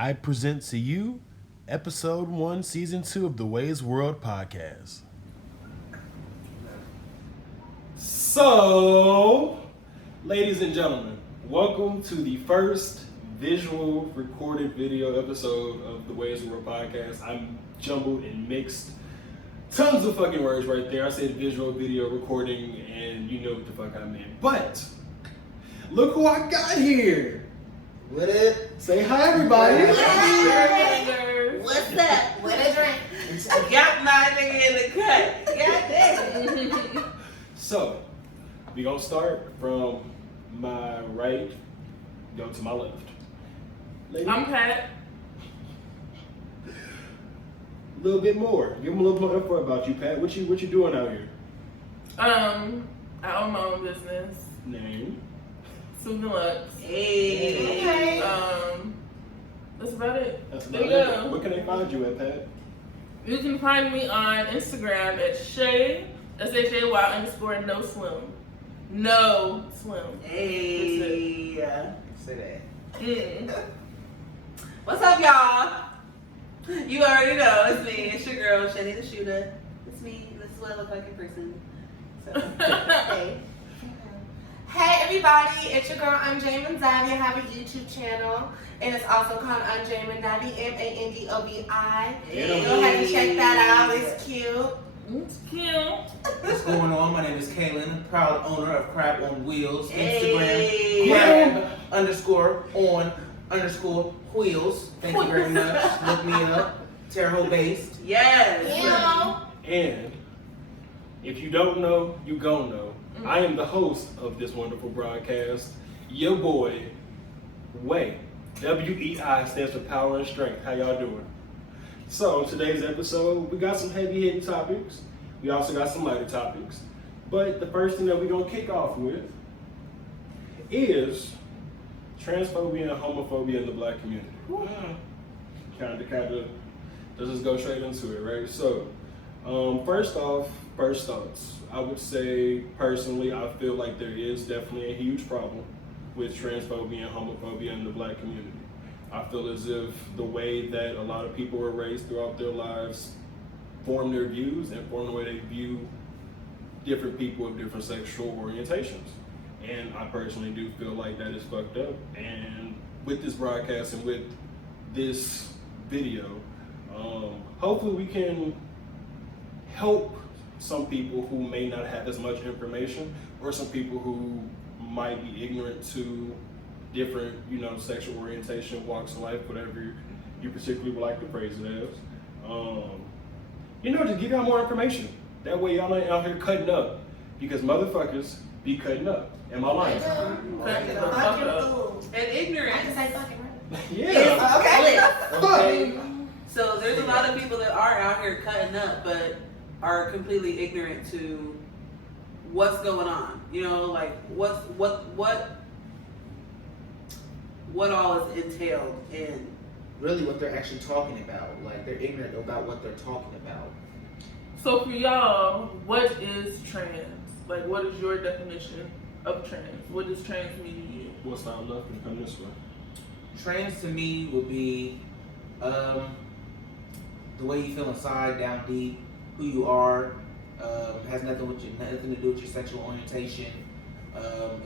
I present to you Episode 1, Season 2 of the WEI'S WORLD Podcast. So, ladies and gentlemen, welcome to the first visual recorded video episode of the WEI'S WORLD Podcast. I'm jumbled and mixed tons of fucking words right there. I said visual, video, recording, and you know what the fuck I meant. But, look who I got here. What up? Say hi, everybody. What's up? What a drink. Got my nigga in the cut. Goddamn. So, we gonna start from my right, go to my left. Lady, I'm Pat. a little bit more. Give them a little more info about you, Pat. What you doing out here? I own my own business. Name. SOOTHE and LUXE. Hey. Okay. That's about it. That's There about you it. go. Where can they find you at, Pat? You can find me on Instagram at Shay, SHAY_ no swim. No swim. Hey. Say that. Mm. What's up, y'all? You already know it's me. It's your girl, Shanny the SHOOTA. It's me. This is what I look like in person. So, Hey. Hey everybody, it's your girl Andrea MANDOVI. I have a YouTube channel and it's also called Andrea MANDOVI, MANDOVI. Go ahead and check that out, it's cute. It's cute. What's going on? My name is Kaylin, proud owner of Crab on Wheels. Hey. Instagram, crab_on_wheels. Thank you very much. Look me up. Terre Haute based. yes. Yeah. And if you don't know, you gon' know. I am the host of this wonderful broadcast. Your boy, WEI. WEI stands for power and strength. How y'all doing? So, today's episode, we got some heavy-hitting topics. We also got some lighter topics. But the first thing that we're going to kick off with is transphobia and homophobia in the black community. Kind of, let's just go straight into it, right? So, first thoughts. I would say, personally, I feel like there is definitely a huge problem with transphobia and homophobia in the black community. I feel as if the way that a lot of people were raised throughout their lives form their views and form the way they view different people of different sexual orientations. And I personally do feel like that is fucked up. And with this broadcast and with this video, hopefully we can help some people who may not have as much information, or some people who might be ignorant to different, sexual orientation, walks of life, whatever you particularly would like to phrase it as. Just give y'all more information. That way y'all ain't out here cutting up, because motherfuckers be cutting up. Am I lying? Fucking fool. And ignorance. I can say fucking right. Yeah. Okay. So there's a lot of people that are out here cutting up, but are completely ignorant to what's going on. Like what all is entailed in. Really what they're actually talking about. Like they're ignorant about what they're talking about. So for y'all, what is trans? Like, what is your definition of trans? What does trans mean to you? What's not left and come this way? Trans to me would be the way you feel inside, down deep, who you are. Has nothing to do with your sexual orientation.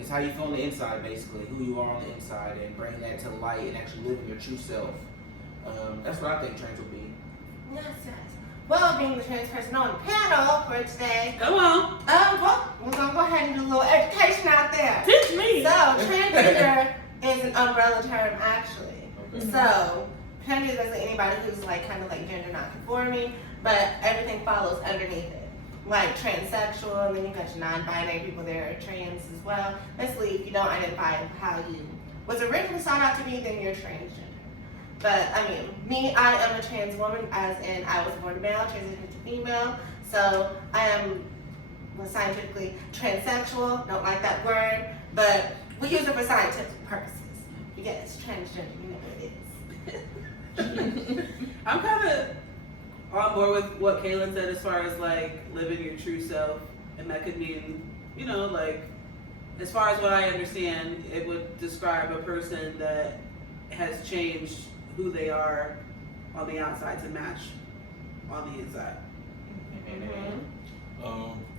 It's how you feel on the inside, basically, who you are on the inside, and bring that to light and actually living your true self. That's what I think trans would be. Yes. Well, being the trans person on the panel for today, Come on. we're gonna go ahead and do a little education out there. Teach me. So, transgender is an umbrella term, actually. Okay. So, transgender isn't anybody who's kind of gender non-conforming, but everything follows underneath it. Like transsexual, and then you got your non-binary people there are trans as well. Basically, if you don't identify how you was originally sought out to be, then you're transgender. But me, I am a trans woman, as in I was born a male, transitioned to female. So I am scientifically transsexual. Don't like that word, but we use it for scientific purposes. Yes, transgender, you know what it is. I'm kind of on board with what Kaylin said as far as living your true self, and that could mean, as far as what I understand, it would describe a person that has changed who they are on the outside to match on the inside.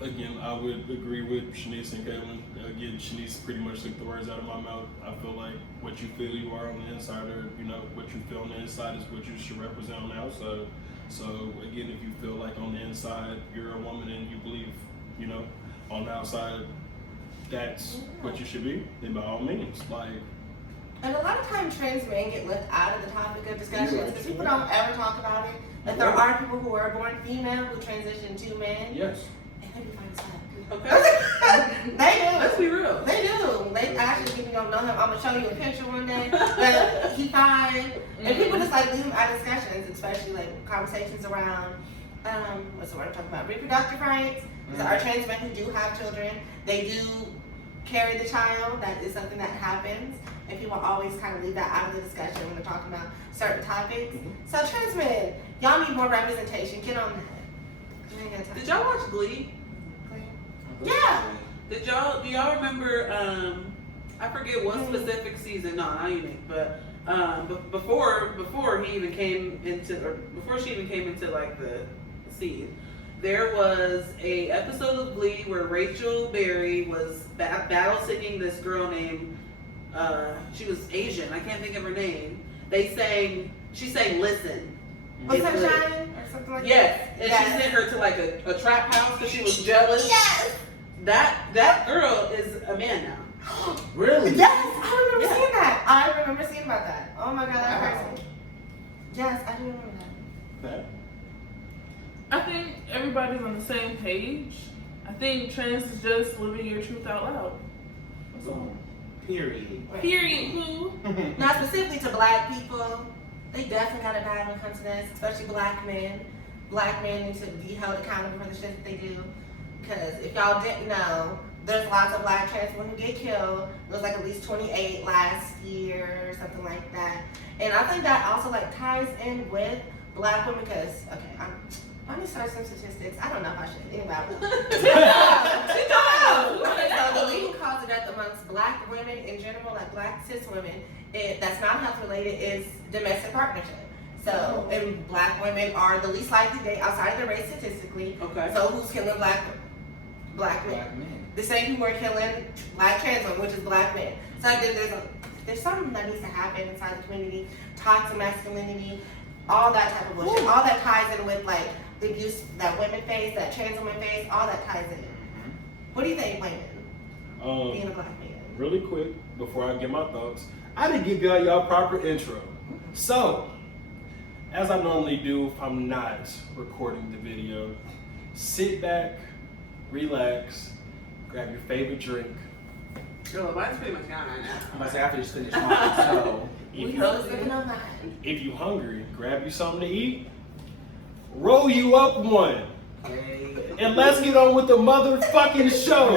Again, I would agree with Shanice and Caitlin. Again, Shanice pretty much took the words out of my mouth. I feel like what you feel you are on the inside, or what you feel on the inside is what you should represent on the outside. So again, if you feel like on the inside you're a woman and you believe, on the outside that's what you should be, then by all means, like. And a lot of times trans men get left out of the topic of discussions because people don't ever talk about it. That there are people who are born female who transition to men. Yes. And they be fine. Okay. They do. Let's be real. They do. They actually, people don't know him. I'm gonna show you a picture one day, but he fine. And people just like leave him out of discussions, especially like conversations around what's the word I'm talking about? Reproductive rights. Because our trans men who do have children, they do carry the child. That is something that happens, and people always kind of leave that out of the discussion when they're talking about certain topics. So trans men, y'all need more representation. Get on that. Did y'all watch Glee? Yeah. Do y'all remember, I forget what specific season, no, not unique, but before he even came into, or before she even came into like the scene, there was a episode of Glee where Rachel Berry was battle singing this girl named, she was Asian, I can't think of her name. She sang Listen. Was that SHANNY or something like yes. that? And Yes. she sent her to like a trap house because she was jealous. Yes. That girl is a man now. Really? Yes, I remember seeing that. I remember seeing about that. Oh my god, that's Wow. crazy. Yes, I do remember that. I think everybody's on the same page. I think trans is just living your truth out loud. That's all. Period. Period, boo. Not specifically to black people. They definitely got it bad when it comes to this, especially black men. Black men need to be held accountable for the shit that they do. Because if y'all didn't know, there's lots of black trans women who get killed. It was like at least 28 last year or something like that. And I think that also like ties in with black women because, okay, let me start some statistics. I don't know if I should. Anyway. Okay, so the leading cause of death amongst black women in general, like black cis women, that's not health related, is domestic partnership. So, and black women are the least likely to date outside of their race statistically. Okay. So who's killing black men? Black men. The same people are killing black trans women, which is black men. So I think there's something that needs to happen inside the community, toxic masculinity, all that type of bullshit. All that ties in with like the abuse that women face, that trans women face, all that ties in. What do you think, Wayman? Being a black man. Really quick, before I get my thoughts, I didn't give y'all proper intro. So, as I normally do if I'm not recording the video, sit back, relax, grab your favorite drink. Girl, mine's pretty much gone right now. I'm about to say after just finished mine, so. If you hungry, grab you something to eat, roll you up one, Okay. and let's get on with the motherfucking show.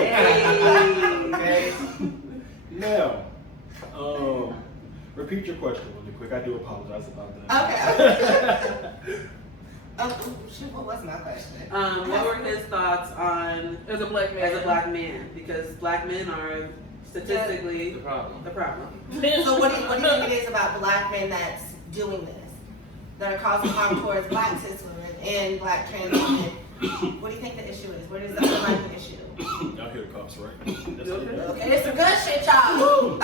Okay. Now, repeat your question really quick. I do apologize about that. Okay. Oh, shit, what was my question? What were his thoughts on As a black man. Because black men are statistically The problem. the problem. So what do you think it is about black men that's doing this? That are causing harm towards black cis women and black trans women? What do you think the issue is? What is the underlying issue? Y'all hear the cops, right? That's it. Okay, it's some good shit, y'all.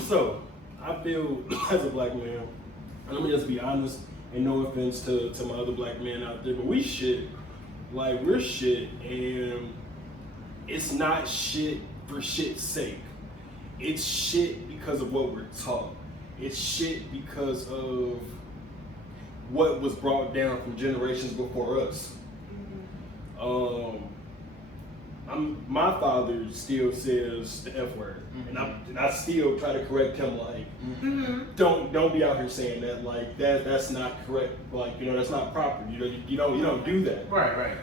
So, I feel as a black man, and let me just be honest, and no offense to my other black men out there, but we shit. Like, we're shit, and it's not shit for shit's sake. It's shit because of what we're taught. It's shit because of what was brought down from generations before us. My father still says the F word, and I still try to correct him like, don't be out here saying that, like that's not correct, like that's not proper. You don't do that. Right.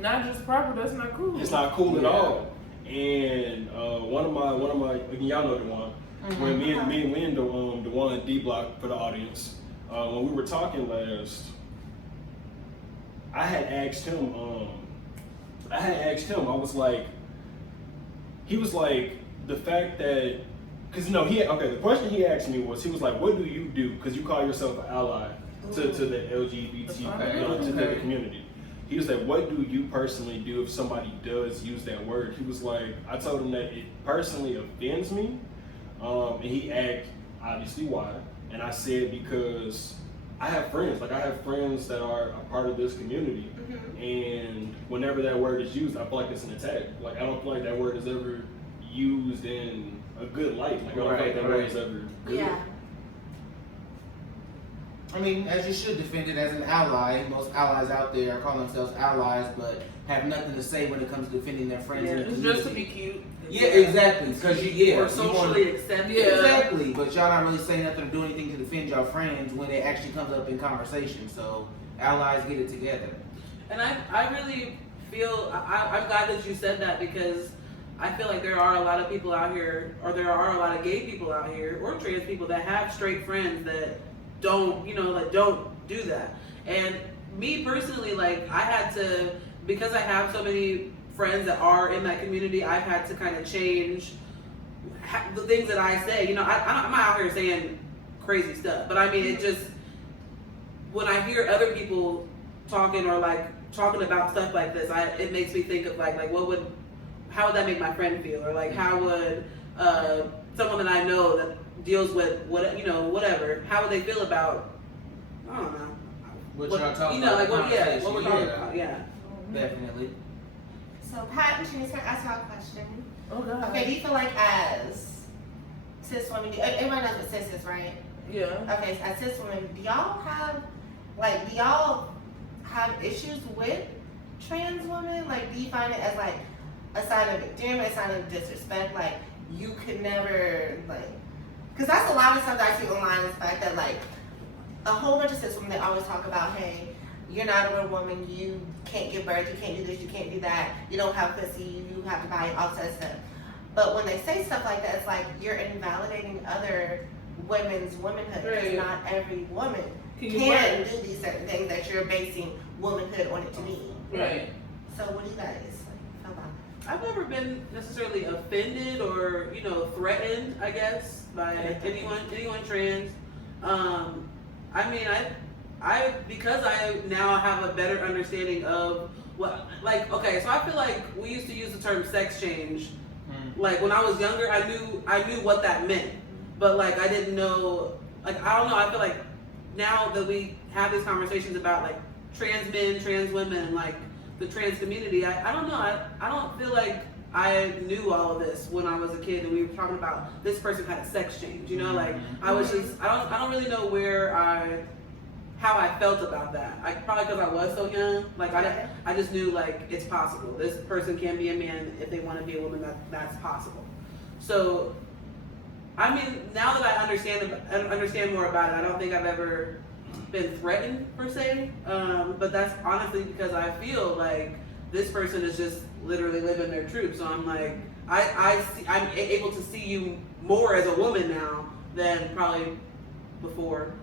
Not just proper, that's not cool. It's not cool at all. And one of my again, y'all know Dewan. When me and Dewan D Block for the audience, when we were talking last, I had asked him. I was like, he was like, the fact that, because the question he asked me was, he was like, what do you do? Because you call yourself an ally to the LGBT, to the community. He was like, what do you personally do if somebody does use that word? He was like, I told him that it personally offends me. And he asked, obviously, why. And I said, because I have friends. Like, I have friends that are a part of this community. And whenever that word is used, I feel like it's an attack. Like, I don't feel like that word is ever used in a good light. Like, I don't feel like that word is ever good. Yeah. I mean, as you should defend it as an ally. Most allies out there call themselves allies, but have nothing to say when it comes to defending their friends in the It's community. just to be cute. Yeah, exactly. Because or socially accepted. Yeah. Exactly, but y'all not really saying nothing or do anything to defend y'all friends when it actually comes up in conversation. So allies get it together. And I really feel, I'm glad that you said that, because I feel like there are a lot of people out here, or there are a lot of gay people out here, or trans people that have straight friends that don't, don't do that. And me personally, like, I had to, because I have so many friends that are in that community, I've had to kind of change the things that I say. I'm not out here saying crazy stuff, but I mean, it just, when I hear other people talking or like talking about stuff like this, it makes me think of like how would that make my friend feel, or like how would someone that I know that deals with whatever, how would they feel about, I don't know, What y'all talking about? like what we're talking about, yeah. Definitely. So Pat and Shanice, can I ask y'all a question? Oh God. Okay, do you feel like as cis women, everybody knows what cis is, right? Yeah. Okay, so as cis women, do y'all have issues with trans women? Like, do you find it as like a sign of endearment, a sign of disrespect? Like, you could never, like, because that's a lot of stuff that I see online, is the fact that like a whole bunch of cis women, they always talk about, hey, you're not a real woman, you can't give birth, you can't do this, you can't do that, you don't have pussy, you have to buy it, all that stuff. But when they say stuff like that, it's like you're invalidating other women's womanhood. Right. Because not every woman can do these certain things that you're basing womanhood on it to mean. Right. So what do you guys feel about that? I've never been necessarily offended or, threatened, I guess, by anyone trans. I mean, because I now have a better understanding of what, like, okay, so I feel like we used to use the term sex change. Like, when I was younger, I knew what that meant, but like, I didn't know, like, I don't know, I feel like now that we have these conversations about like trans men, trans women, like the trans community, I don't know, I don't feel like I knew all of this when I was a kid and we were talking about this person had a sex change, like I was just, I don't really know how I felt about that. Probably because I was so young, like I just knew like it's possible. This person can be a man if they want to be a woman. That's possible. So, I mean, now that I understand more about it, I don't think I've ever been threatened per se. But that's honestly because I feel like this person is just literally living their truth. So I'm like, I'm able to see you more as a woman now than probably before,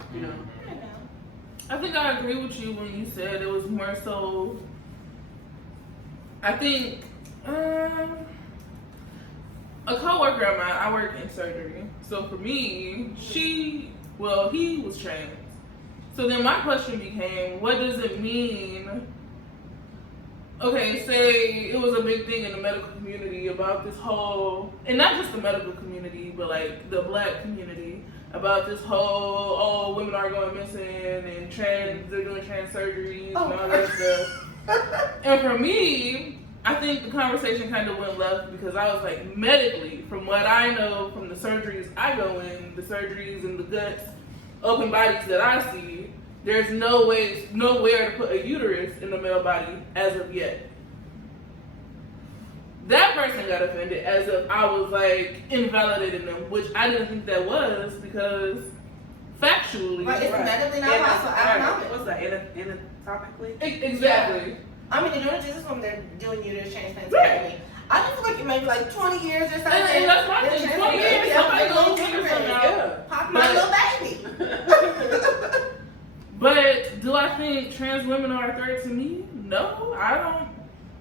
I think I agree with you when you said it was more so, I think, a coworker of mine, I work in surgery. So for me, he was trans. So then my question became, what does it mean? Okay, say it was a big thing in the medical community about this whole, and not just the medical community, but like the black community, about this whole, women are going missing and they're doing trans surgeries and all that stuff. And for me, I think the conversation kind of went left because I was like, medically, from what I know from the surgeries I go in, the surgeries and the guts, open bodies that I see, there's nowhere to put a uterus in the male body as of yet. That person got offended as if I was like invalidating them, which I didn't think that was, because factually. But it's medically not possible. I don't know. What's that, anatomically? Exactly. Yeah. I mean, they're doing Jesus when they're doing uterus transplant. Right. I just feel like maybe like 20 years or something. And that's my thing. 20 years, somebody gonna figure something out. Pop my little baby. But do I think trans women are a threat to me? No, I don't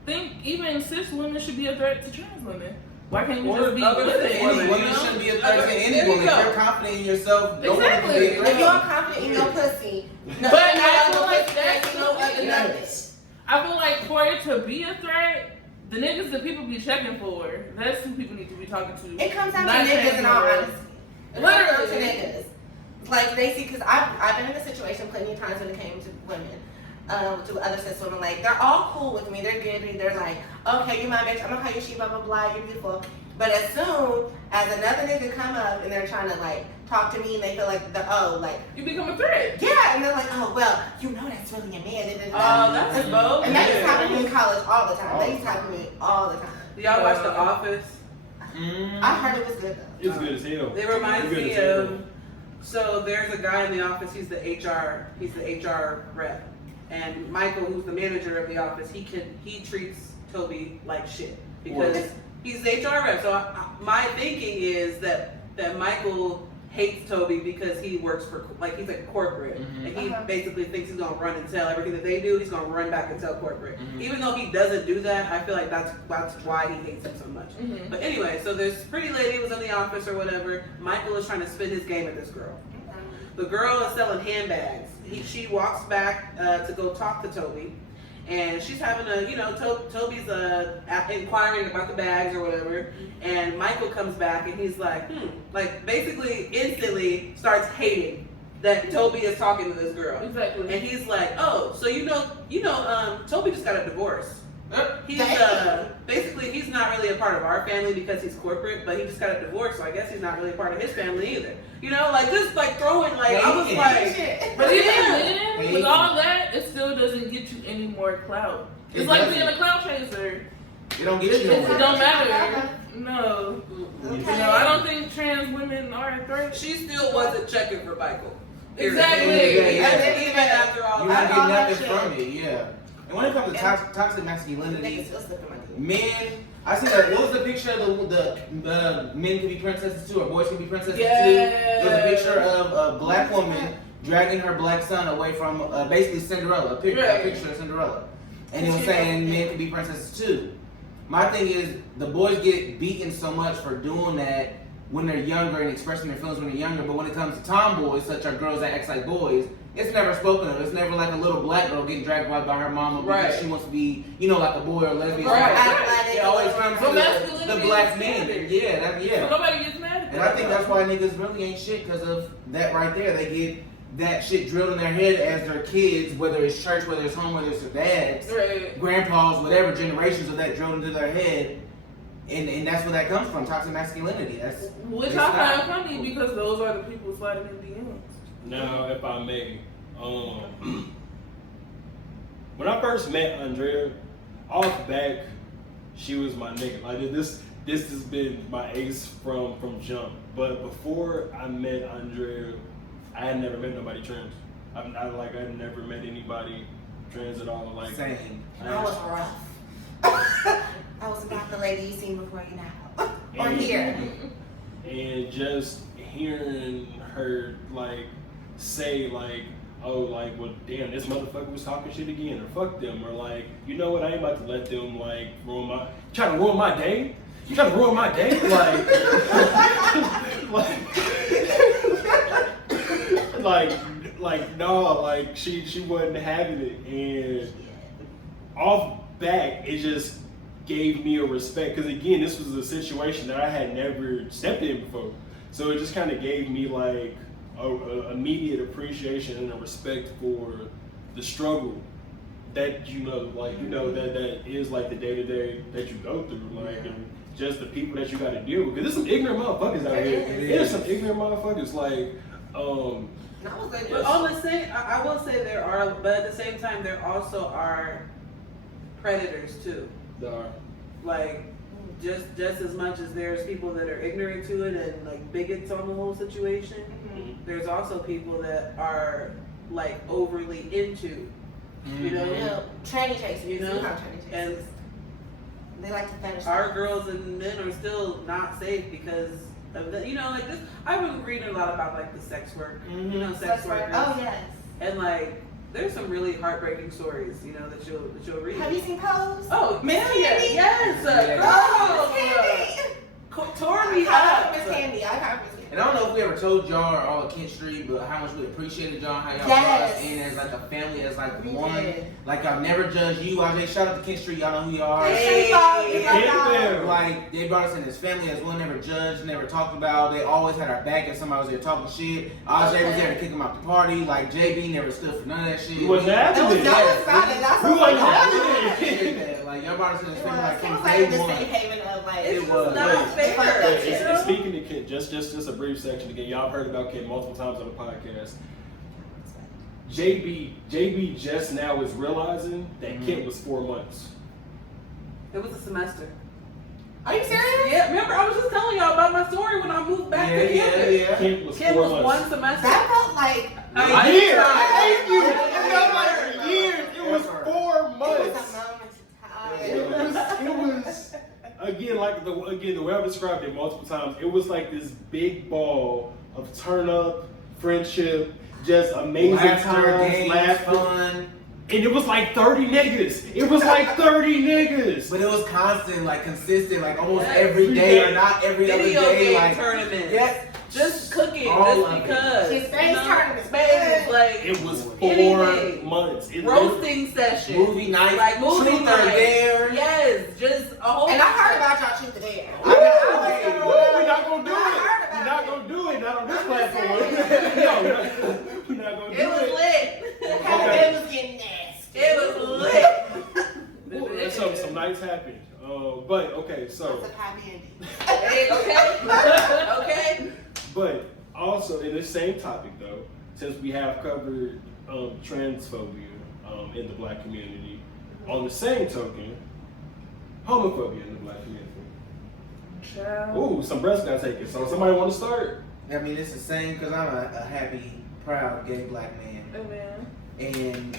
think even cis women should be a threat to trans women. Why can't you Or just be other with things. it? Any you woman know? shouldn't be a threat to There any you woman. If go. you're confident in yourself, no one can be a Exactly. If threat. you're confident in your pussy, no, But no I other feel like pussy, that's there's no other nothing. Yes. I feel like for it to be a threat, the niggas that people be checking for, that's who people need to be talking to. It comes down to Not niggas in all checking honesty. It Literally. comes down to niggas. Like they see, because I've been in a situation plenty of times when it came to women, to other cis women. Like they're all cool with me. They're good. They're like, okay, you my bitch. I'm gonna call you she, blah blah blah. You're beautiful. But as soon as another nigga come up and they're trying to like talk to me and they feel like You become a threat. yeah, and they're like, oh well, you know that's really a man. Oh, that's both. And that used to happen to me in college all the time. That used to happen to me all the time. Do y'all watch The Office? I heard it was good though. It's good as hell. It reminds It's good me as hell. of. So there's a guy in the office. He's the HR rep, and Michael, who's the manager of the office, he treats Toby like shit because he's the HR rep. So my thinking is that Michael hates Toby because he works for he's like corporate, and he basically thinks he's gonna run and tell everything that they do. He's gonna run back and tell corporate, even though he doesn't do that. I feel like that's why he hates him so much. But anyway, so this pretty lady was in the office or whatever. Michael is trying to spin his game at this girl. The girl is selling handbags. She walks back to go talk to Toby, and she's having Toby's inquiring about the bags or whatever, and Michael comes back and he's like, basically instantly starts hating that Toby is talking to this girl. Exactly. And he's like, oh, so Toby just got a divorce. He's basically he's not really a part of our family because he's corporate, but he just got a divorce, so I guess he's not really a part of his family either. Just throwing I was like, But even then, with all that, it still doesn't get you any more clout. It's like being a clout chaser. It don't get you It nowhere. don't matter. No. Okay. No, I don't think trans women are a threat. she still wasn't checking for Michael. Period. Exactly. Yeah. And then even after all You that, won't get all that nothing shit. from it, yeah. And when it comes to toxic masculinity, Niggas still slipping my dick. men, I see that. What was the picture of the men can be princesses too, or boys can be princesses too? Yes. There's a picture of a black woman dragging her black son away from basically Cinderella, a picture of Cinderella, and it was saying men can be princesses too. My thing is, the boys get beaten so much for doing that when they're younger and expressing their feelings when they're younger, but when it comes to tomboys, such as girls that act like boys, it's never spoken of. It's never like a little black girl getting dragged by her mama because she wants to be, like a boy or a lesbian. Right. It always comes to the black men. So Yeah. nobody gets mad at that. And I think that's why niggas really ain't shit because of that right there. They get that shit drilled in their head as their kids, whether it's church, whether it's home, whether it's their dads, grandpas, whatever, generations of that drilled into their head. And that's where that comes from, toxic masculinity. Which I find funny because those are the people sliding in DMs. Now, if I may, when I first met Andrea, off back, she was my nigga. Like this has been my ace from jump. But before I met Andrea, I had never met nobody trans. I had never met anybody trans at all. Like Same. I was rough. I was not the lady you seen before you now. Or here. And just hearing her say oh, well, damn, this motherfucker was talking shit again, or fuck them, or you know what, I ain't about to let them try to ruin my day. You trying to ruin my day? No, she wasn't having it, and off back, it just gave me a respect, because again, this was a situation that I had never stepped in before, so it just kind of gave me a immediate appreciation and a respect for the struggle that that is the day-to-day that you go through, and just the people that you got to deal with, because there's some ignorant motherfuckers out here. There's some ignorant motherfuckers But on the same, I will say there are, but at the same time, there also are predators too. There are. Just as much as there's people that are ignorant to it and bigots on the whole situation, there's also people that are overly into, you know, tranny chasers. You know? Tranny and chasers. They like to fetish. our girls and men are still not safe because of the, this. I've been reading a lot about the sex work, sex workers. Oh yes. And there's some really heartbreaking stories, that you'll read. Have you seen Pose? Oh, Miss yeah, Candy? yes. Oh, Miss Candy. tore me I up. miss Candy. And I don't know if we ever told y'all or all of Kent Street, but how much we appreciated y'all, how y'all brought us in as like a family, as like one. did. Like y'all never judged you. I shout out to Kent Street, y'all know who y'all are. Hey, Like they brought us in as family, as one, never judged, never talked about. They always had our back if somebody was there talking shit. Ozzy was there to kick them out the party. Like JB never stood for none of that shit. You wasn't having it. You wasn't having it. Like y'all brought us in as family like It from was like day the one. safe haven of like. It's was. not fair. And speaking to Kent, just a brief section again. Y'all have heard about Kent multiple times on the podcast. JB just now is realizing that Kent was 4 months. It was a semester. Are you serious? Yeah, remember I was just telling y'all about my story when I moved back to campus. Kent was Kent 4 was months. one semester. That felt like A year. Thank you. you. It felt like years. It was 4 months. It was again the way I've described it multiple times. It was like this big ball of turn up, friendship, just amazing times, laughter, fun. And it was like 30 niggas. It was like 30 niggas. But it was constant, like consistent, like almost Yes. every day or not every Video other day. game Like tournament. yes, Just cooking, all just of it. because. It's space tournament. Space, like It was 4 anything. months. roasting session. movie night, Like movie truth or night. dare. Yes, just a whole. And I heard about y'all truth today. We're not gonna do I it. heard We're about not it. gonna do it. Not on this I'm platform. serious. No, we're not gonna do It was lit. It was getting nasty. It was lit. Well, some nights happened. But okay, so It's a happy ending. Hey, okay. Okay. but also in the same topic though, since we have covered transphobia in the black community, on the same token, homophobia in the black community. Ooh, some breaths got taken. So somebody want to start? I mean, it's the same because I'm a happy, proud gay black man. Amen. And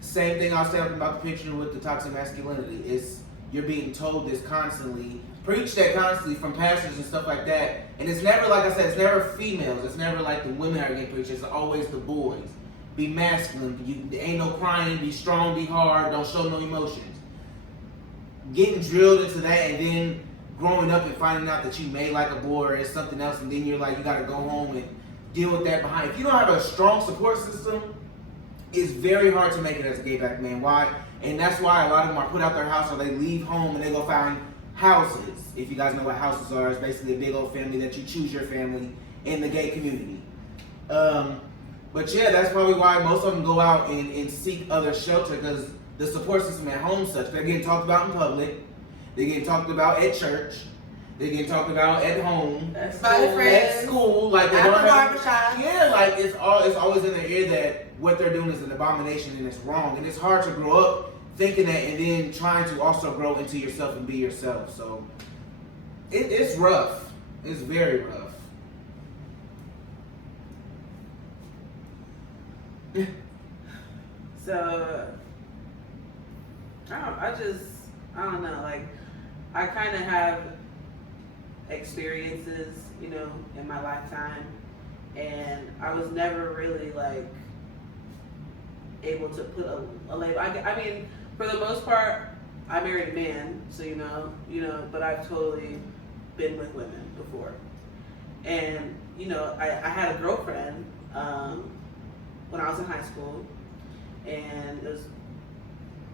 same thing I was talking about the picture with the toxic masculinity. It's you're being told this constantly, preach that constantly from pastors and stuff like that. And it's never, like I said, it's never females. It's never like the women are getting preached. It's always the boys. Be masculine. There ain't no crying. Be strong. Be hard. Don't show no emotions. Getting drilled into that, and then growing up and finding out that you may like a boy or it's something else, and then you're like, you got to go home and deal with that behind. If you don't have a strong support system, it's very hard to make it as a gay black man. Why? And that's why a lot of them are put out their house or they leave home and they go find houses. If you guys know what houses are, it's basically a big old family that you choose your family in the gay community. But yeah, that's probably why most of them go out and seek other shelter, because the support system at home such. They're getting talked about in public. They're getting talked about at church. They're getting talked about at home. By the friends. At school. Like they At don't the have, barbershop. yeah, like it's always in their ear that what they're doing is an abomination and it's wrong. And it's hard to grow up thinking that and then trying to also grow into yourself and be yourself. So it's rough. It's very rough. So I don't know, like I kind of have experiences, you know, in my lifetime, and I was never really like able to put a label. I mean, for the most part, I married a man, so you know, but I've totally been with women before, and you know, I had a girlfriend when I was in high school, and it was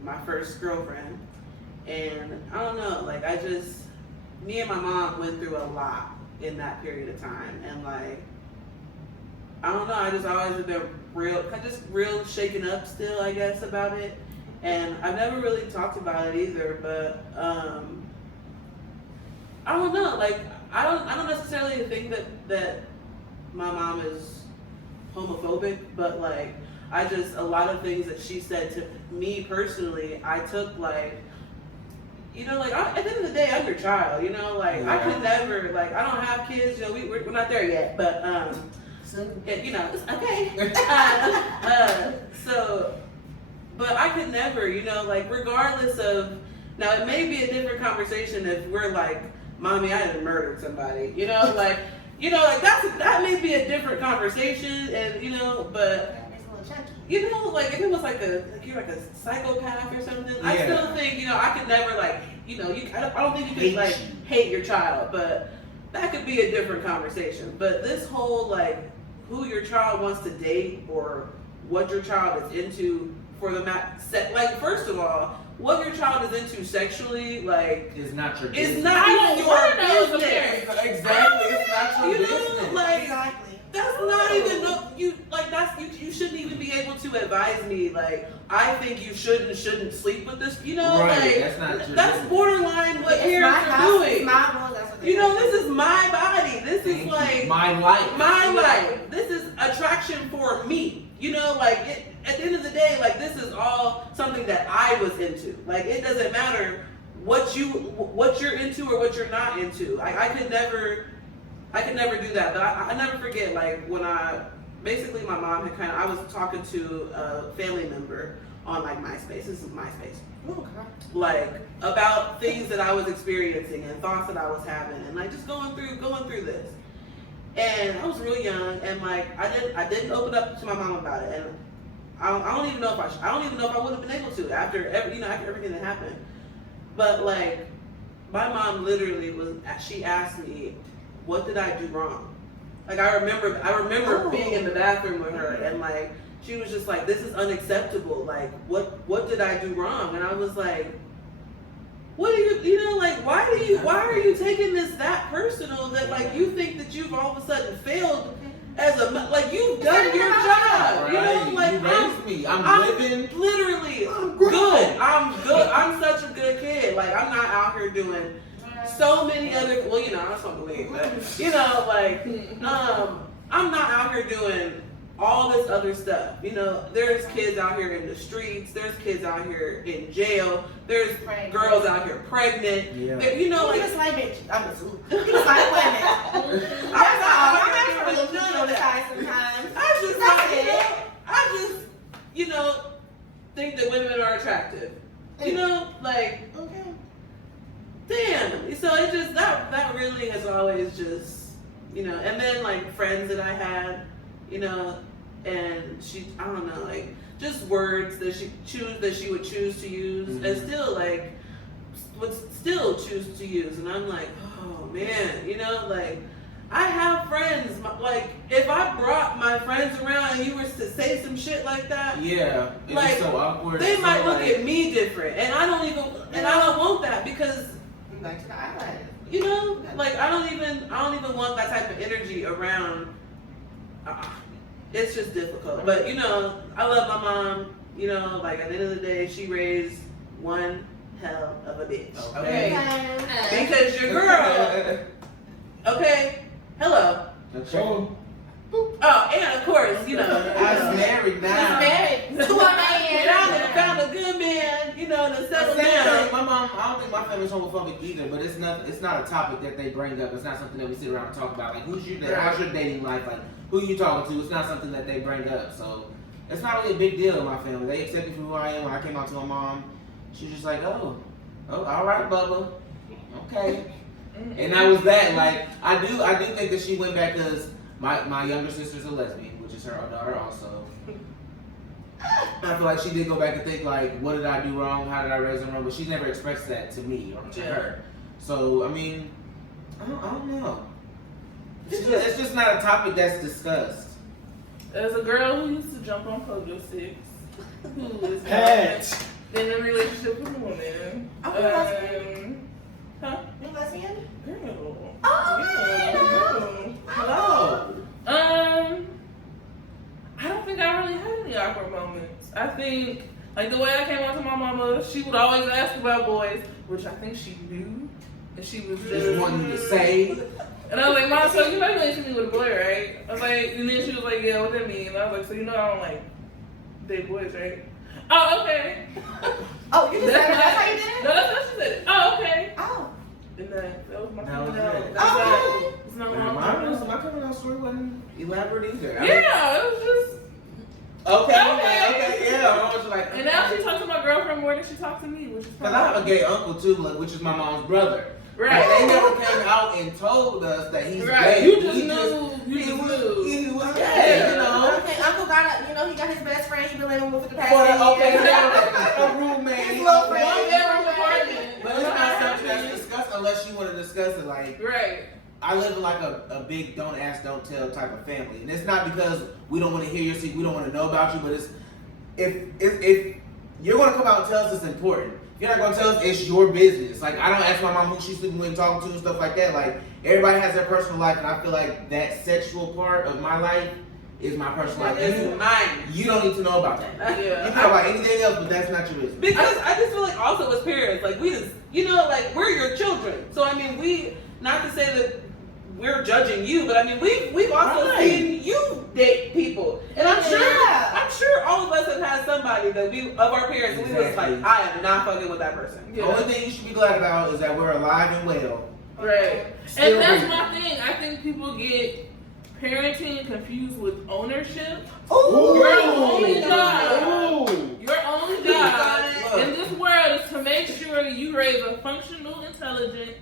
my first girlfriend, and I don't know, like me and my mom went through a lot in that period of time, and like, I don't know, I just always have been real shaken up still, I guess, about it, and I've never really talked about it either, but I don't know, like, I don't necessarily think that my mom is homophobic, but like, a lot of things that she said to me personally, I took like, you know, like at the end of the day, I'm your child, you know, like I could never, like I don't have kids, you know, we're not there yet, but you know, it's okay. So, but I could never, you know, like regardless of, now it may be a different conversation if we're like, mommy, I had murdered somebody, you know, like that may be a different conversation, and you know, but You know, like if it was like you're like a psychopath or something, I still think, you know, I could never like, you know, I don't think you could like hate your child, but that could be a different conversation. But this whole like who your child wants to date or what your child is into for the like first of all, what your child is into sexually, like, is not your business. It's not even your business. Exactly, it's not your you business. know, like, Exactly. that's not even you shouldn't even be able to advise me. Like, I think you shouldn't sleep with this. You know, Right, like that's not your that's business. borderline what It's parents my are house, doing. it's my rules, that's what they You know, do. this is my body. This is Thank like you. My life. my life. This is attraction for me. You know, like at the end of the day, like this is all something that I was into. Like it doesn't matter what you're into or what you're not into. I could never do that. But I never forget, like when my mom had I was talking to a family member on like MySpace. This is MySpace. Like about things that I was experiencing and thoughts that I was having and like just going through this. And I was really young, and like I didn't open up to my mom about it, and I don't even know if I would have been able to after everything that happened. But like my mom literally she asked me, what did I do wrong? Like I remember being in the bathroom with her, and like she was just like, this is unacceptable. Like what did I do wrong? And I was like, what do you know, like, why are you taking this that personal that, like, you think that you've all of a sudden failed as like, you've done your job, you know, like, you raised me. I'm living. Literally, good. I'm good. I'm such a good kid. Like, I'm not out here doing so many other, well, you know, I'm smoking weed, but, you know, like, I'm not out here doing all this other stuff. You know, there's kids out here in the streets. There's kids out here in jail. There's girls out here pregnant. Yeah. You know, You like, just like bitch. I'm a zoo. You just like women. That's all. I'm actually a little on the side sometimes. I just, you know, think that women are attractive. You know, like, Okay. damn. So it just, that really has always just, you know, and then like friends that I had, you know, and I don't know, like just words that she would choose to use, and still like would still choose to use, and I'm like, oh man, you know, like I have friends, like if I brought my friends around and you were to say some shit like that, Yeah, it's like so awkward. they It's might so, look like, at me different, and I don't want that because. Back to the eyeliner. You know, like I don't even want that type of energy around. It's just difficult. But you know, I love my mom. You know, like at the end of the day, she raised one hell of a bitch. Okay. Because your girl. Okay. Hello. Okay. Oh, and of course, you know. I'm married now. She's married to a man. Found a good man, you know, to settle My down. mom, I don't think my family's homophobic either, but it's not a topic that they bring up. It's not something that we sit around and talk about. Like, how's your dating life? Like, who you talking to? It's not something that they bring up. So, it's not really a big deal in my family. They accept me for who I am. When I came out to my mom, she was just like, oh, all right, Bubba. Okay. And that was that. Like, I do think that she went back because my younger sister's a lesbian, which is her daughter also. I feel like she did go back and think like, what did I do wrong? How did I raise them wrong? But she never expressed that to me or to her. So I mean, I don't know. It's just not a topic that's discussed. As a girl who used to jump on pogo sticks, who is Pat. in a relationship with a woman. Huh? You lesbian? Girl. Oh, Hello. I don't think I really had any awkward moments. I think, like, the way I came out to my mama, she would always ask about boys, which I think she knew. And she was Just wanting to say. And I was like, Mom, so you know you ain't seen me with a boy, right? I was like, and then she was like, yeah, what that mean? And I was like, so you know I don't like date boys, right? Oh, okay. Oh, you just said that's how you did it? No, that's how she said it. Oh, okay. Oh. And that was my That was coming out. it. Oh, It's not My coming out story wasn't elaborate either. Yeah, it was just. Okay, yeah. I was like, And now she talks to my girlfriend more than she talks to me, which is because I have a gay uncle too, like, which is my mom's brother. right. But they never came out and told us that he's Right. gay. You just knew. He was gay, you know. Okay, Uncle got up, you know, he got his best friend he been living with for the past For 10 the, okay, years. a roommate. His little friend. One bedroom apartment. But it's not something that's discussed unless you want to discuss it. Like, Right. I live in like a big don't ask, don't tell type of family, and it's not because we don't want to hear your secret, we don't want to know about you, but it's if you're gonna come out and tell us it's important. If you're not gonna tell us, it's your business. Like, I don't ask my mom who she's sleeping with and talking to and stuff like that. Like, everybody has their personal life, and I feel like that sexual part of my life is my personal life. It's mine. You don't need to know about that. You Yeah. can know about anything else, but that's not your business. Because I just feel like also as parents, like we just, you know, like we're your children. So I mean, we, not to say that we're judging you, but I mean, we've also Right. seen you date people, and I'm Yeah. sure all of us have had somebody that we of our parents, and we was Exactly. like, I am not fucking with that person. The only thing you should be glad about is that we're alive and well. Right. Still And that's breathing. my thing. I think people get parenting confused with ownership. Ooh. Your only job, Ooh. your only job in this world is to make sure that you raise a functional, intelligent,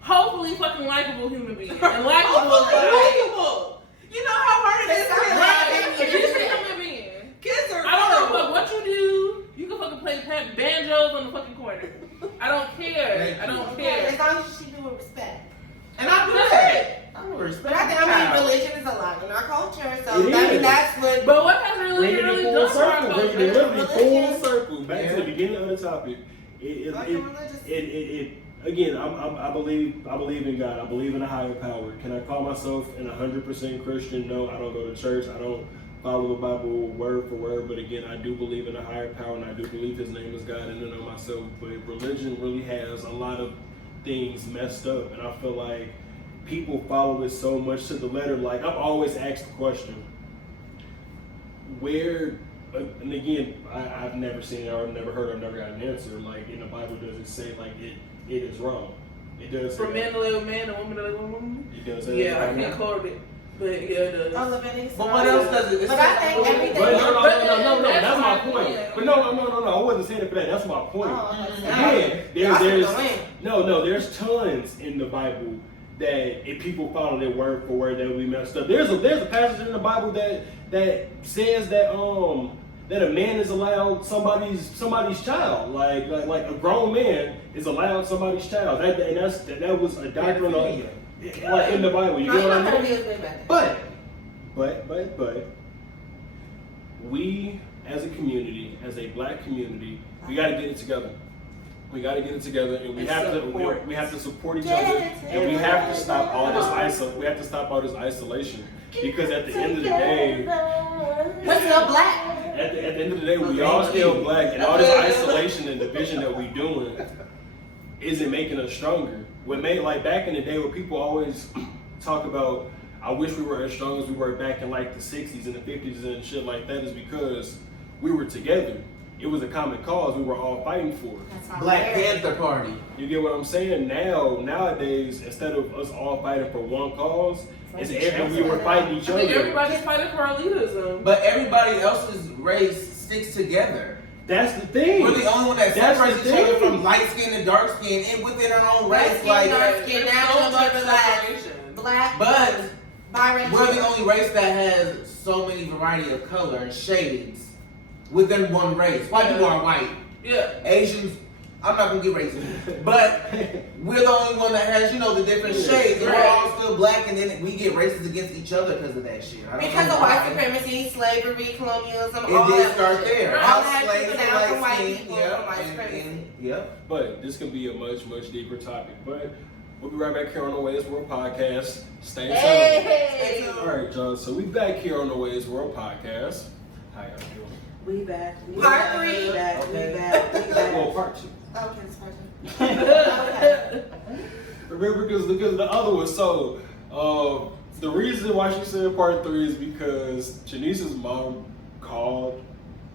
hopefully fucking likable human being. And likable is like, Unbelievable. You know how hard it is to right, a decent like human being. kids are I don't give a horrible. fuck what you do. You can fucking play banjos on the fucking corner. I don't care. I don't As care. long as she do with respect. And I do That's that. it. I don't But respect I think, child. religion is a lot in our culture, so It I mean, is. that's what. But what has really, Bringing really it done full for our circle, bringing it culture? literally full circle. Back to the Yeah. beginning of the topic. Again, I believe in God. I believe in a higher power. Can I call myself an 100% Christian? No, I don't go to church. I don't follow the Bible word for word. But again, I do believe in a higher power, and I do believe His name is God, and I know myself. But religion really has a lot of things messed up, and I feel like people follow it so much to the letter. Like, I've always asked the question, where, and again, I've never seen it, or never heard, or never got an answer. Like, in the Bible, does it say like it is wrong? It does. For men to live with men and women to live with women. It does. Say Yeah, I that. can't quote it, but yeah, it does. All of it is. But what else does it? But I think everything. But no, But that's that's my my point. point. But no, I wasn't saying it for that. That's my point. Oh, Again, there's tons in the Bible that if people follow it word for word, they will be messed up. There's a passage in the Bible that says that that a man is allowed somebody's child, like a grown man is allowed somebody's child. That was a doctrine of, like, in the Bible. You know what I mean? But we as a community, as a black community, we got to get it together. We got to get it together, and we have to support each other, and we have to stop all this isolation. Because at the end of the day, We're still black. at the end of the day, we all still black, and all this isolation and division that we doing isn't making us stronger. What made, like, back in the day, where people always talk about, I wish we were as strong as we were back in like the 60s and the 50s and shit like that, is because we were together. It was a common cause we were all fighting for. Black Panther Party. You get what I'm saying? Nowadays, instead of us all fighting for one cause, we were fighting each I think other. everybody's fighting for our leaderism. But everybody else's race sticks together. That's the thing. We're the only one that That's separates the each other thing. from light skin and dark skin, and within our own Light race. skin, Like, dark skin, There's natural so much black, separation. black, but biracial. we're the only race that has so many variety of color and shades within one race. White people are white. Yeah. Asians, I'm not gonna get racist, but we're the only one that has, the different shades. And we're all still black, and then we get racist against each other because of that shit. I don't Because know of why. white supremacy, slavery, colonialism, It all did that start shit. there. All House that slaves shit and down from white white skin. people, Yep, from white and- supremacy. yep. But this could be a much, much deeper topic. But we'll be right back here on the WEI'S WORLD Podcast. Stay tuned. Hey! All right, y'all. So we back here on the WEI'S WORLD Podcast. How y'all doing? We back. We Part back, three. We back. Okay. We back. We back. Well, part 2. Okay, this person. Remember, because the other one. So the reason why she said part 3 is because Janice's mom called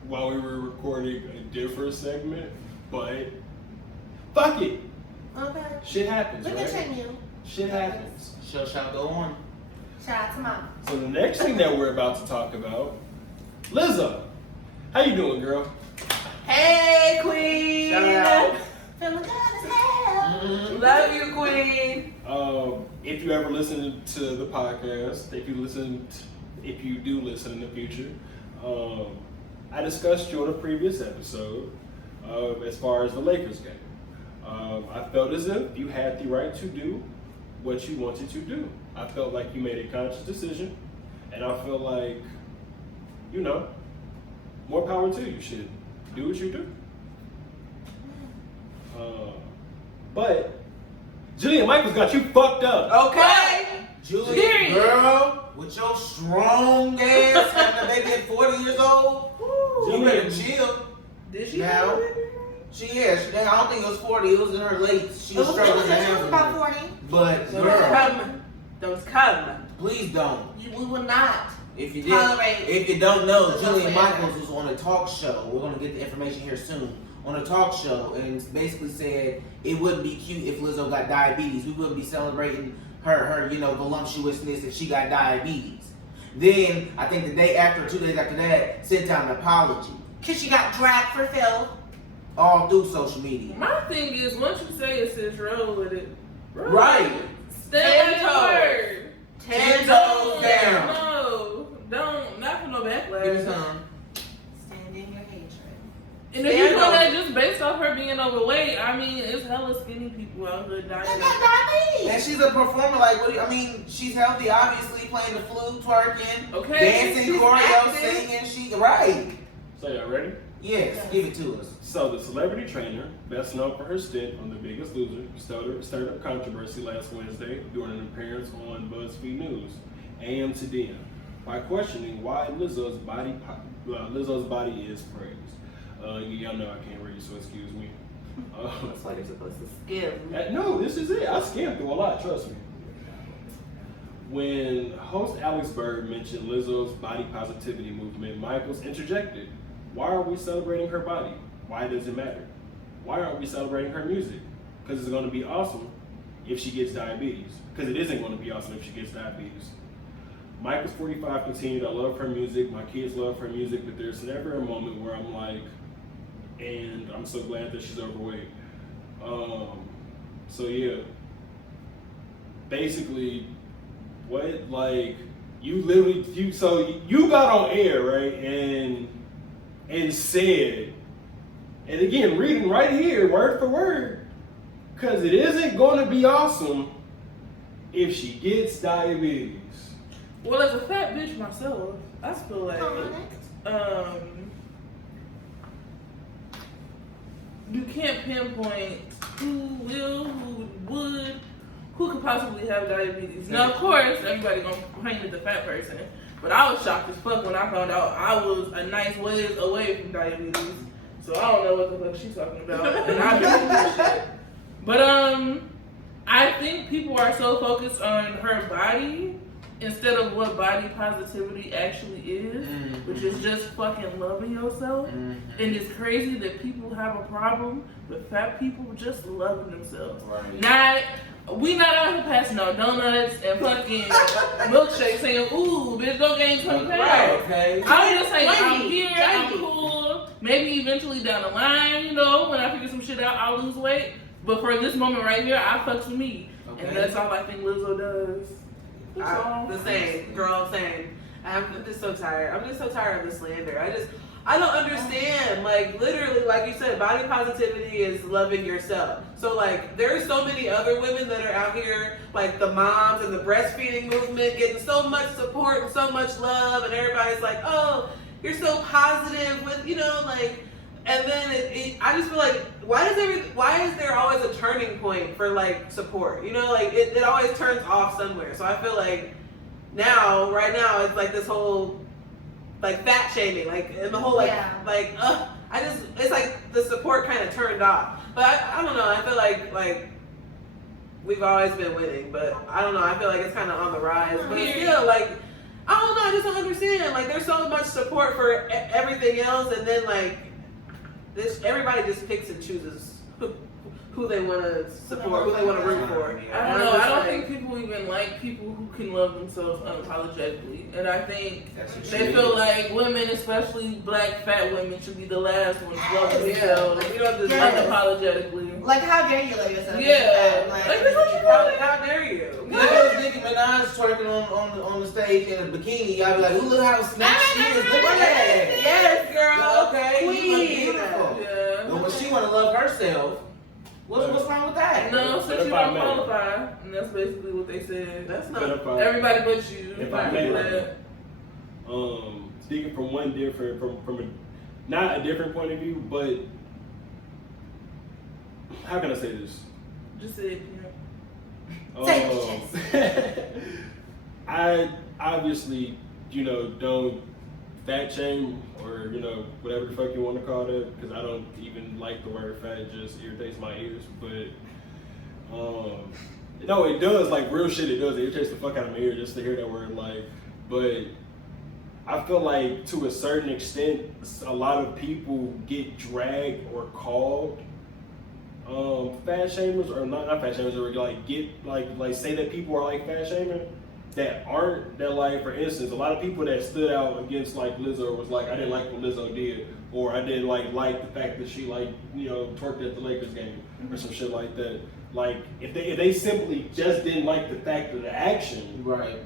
while we were recording a different segment. But fuck it, Okay. shit happens, We right? continue. Shit happens. Show shall go on. Shout out to mom. So the next thing that we're about to talk about, Lizzo. How you doing, girl? Hey, Queen. Shout out. Feeling good as hell. Love you, Queen. If you ever listen to the podcast, if you do listen in the future, I discussed you on a previous episode as far as the Lakers game. I felt as if you had the right to do what you wanted to do. I felt like you made a conscious decision, and I feel like, you know, more power to you. Should do what you do. But Jillian Michaels got you fucked up. Okay. Julie, girl, with your strong ass having a baby at 40 years old, you better chill. Did she? Now, I don't think it was 40, it was in her late. She was struggling to It was have about it. 40. But, Don't girl, come. Don't come. please don't. We will not. If you Tolerate if you don't know, the Jillian love Michaels was on a talk show. We're gonna get the information here soon. On a talk show, and basically said it wouldn't be cute if Lizzo got diabetes. We wouldn't be celebrating her, voluptuousness if she got diabetes. Then I think the day after, 2 days after that, sent out an apology. Because she got dragged for filth. All through social media. My thing is, once you say it, sis, roll with it. Roll Right. with it. Stand Ten on your word. 10 toes down. No, don't, not for no Give me backlash. some. Stand in your hatred. And if you know that just based off her being overweight, I mean, it's hella skinny people out here They dying. got diabetes. And she's a performer. Like, she's healthy, obviously, playing the flute, twerking, Okay. dancing, She's choreo, active. singing. Right. So y'all ready? Yes, give it to us. So the celebrity trainer, best known for her stint on The Biggest Loser, stirred up controversy last Wednesday during an appearance on BuzzFeed News, AM to DM, by questioning why Lizzo's body is praised. Y'all know I can't read, so excuse me. That's why you're supposed to skim. No, this is it. I skimmed through a lot, trust me. When host Alex Bird mentioned Lizzo's body positivity movement, Michaels interjected, "Why are we celebrating her body? Why does it matter? Why aren't we celebrating her music? Because it's going to be awesome if she gets diabetes. Because it isn't going to be awesome if she gets diabetes." Michaels 45 continued, "I love her music. My kids love her music, but there's never a moment where I'm like, and I'm so glad that she's overweight." So yeah, basically, what, like, you got on air, right, and said, and again, reading right here, word for word, because it isn't going to be awesome if she gets diabetes. Well, as a fat bitch myself, I feel like you can't pinpoint who will, who would, who could possibly have diabetes. Now, of course, everybody gonna paint it the fat person, but I was shocked as fuck when I found out I was a nice ways away from diabetes. So I don't know what the fuck she's talking about, and I been this shit. But I think people are so focused on her body instead of what body positivity actually is, which is just fucking loving yourself. And it's crazy that people have a problem with fat people just loving themselves. Right. We not out here passing out donuts and fucking milkshakes saying, "Ooh, bitch, go gain 20 pounds." Right, okay. I'm just saying, I'm here, I'm cool. Maybe eventually down the line, when I figure some shit out, I'll lose weight. But for this moment right here, I fucks with me. Okay. And that's all I think Lizzo does. The same, girl, same. I'm just so tired. I'm just so tired of the slander. I don't understand. Like, literally, like you said, body positivity is loving yourself. So, like, there's so many other women that are out here, like the moms and the breastfeeding movement, getting so much support and so much love, and everybody's like, "Oh, you're so positive with," and then I just feel like, why is there always a turning point for, like, support? It always turns off somewhere. So I feel like right now, it's like this whole, like, fat shaming, like, and the whole, it's like the support kind of turned off. But I don't know, I feel like we've always been winning, but I don't know, I feel like it's kind of on the rise. But still, like, I don't know, I just don't understand. Like, there's so much support for everything else, and then, like, everybody just picks and chooses who they want to support, who they want to root for. I don't know. I don't think people even like people who can love themselves unapologetically. And I think they feel like women, especially black fat women, should be the last ones loving themselves unapologetically. Like, how dare you love yourself? Yeah. How dare you? Look at Nicki Minaj twerking on the stage in a bikini. Y'all be like, "Ooh, look how snatched she is. Look at that." look beautiful. Yeah. But when she want to love herself, what's wrong with that? No, But since if you I don't may. qualify, and that's basically what they said. That's But not. if I- Everybody but you. If I Like may, that. speaking from one different, from a, not a different point of view, but how can I say this? Just say it. Say it, I obviously, don't fat shame or, whatever the fuck you want to call that, because I don't even like the word fat, it just irritates my ears. But, no, it does, like real shit, it does. It irritates the fuck out of my ear just to hear that word, like, but I feel like to a certain extent, a lot of people get dragged or called fat shamers, or not fat shamers, or like get like say that people are like fat shaming that aren't, that like, for instance, a lot of people that stood out against like Lizzo was like, I didn't like what Lizzo did, or I didn't like the fact that she twerked at the Lakers game or some shit like that. Like if they simply just didn't like the fact of the action, Right.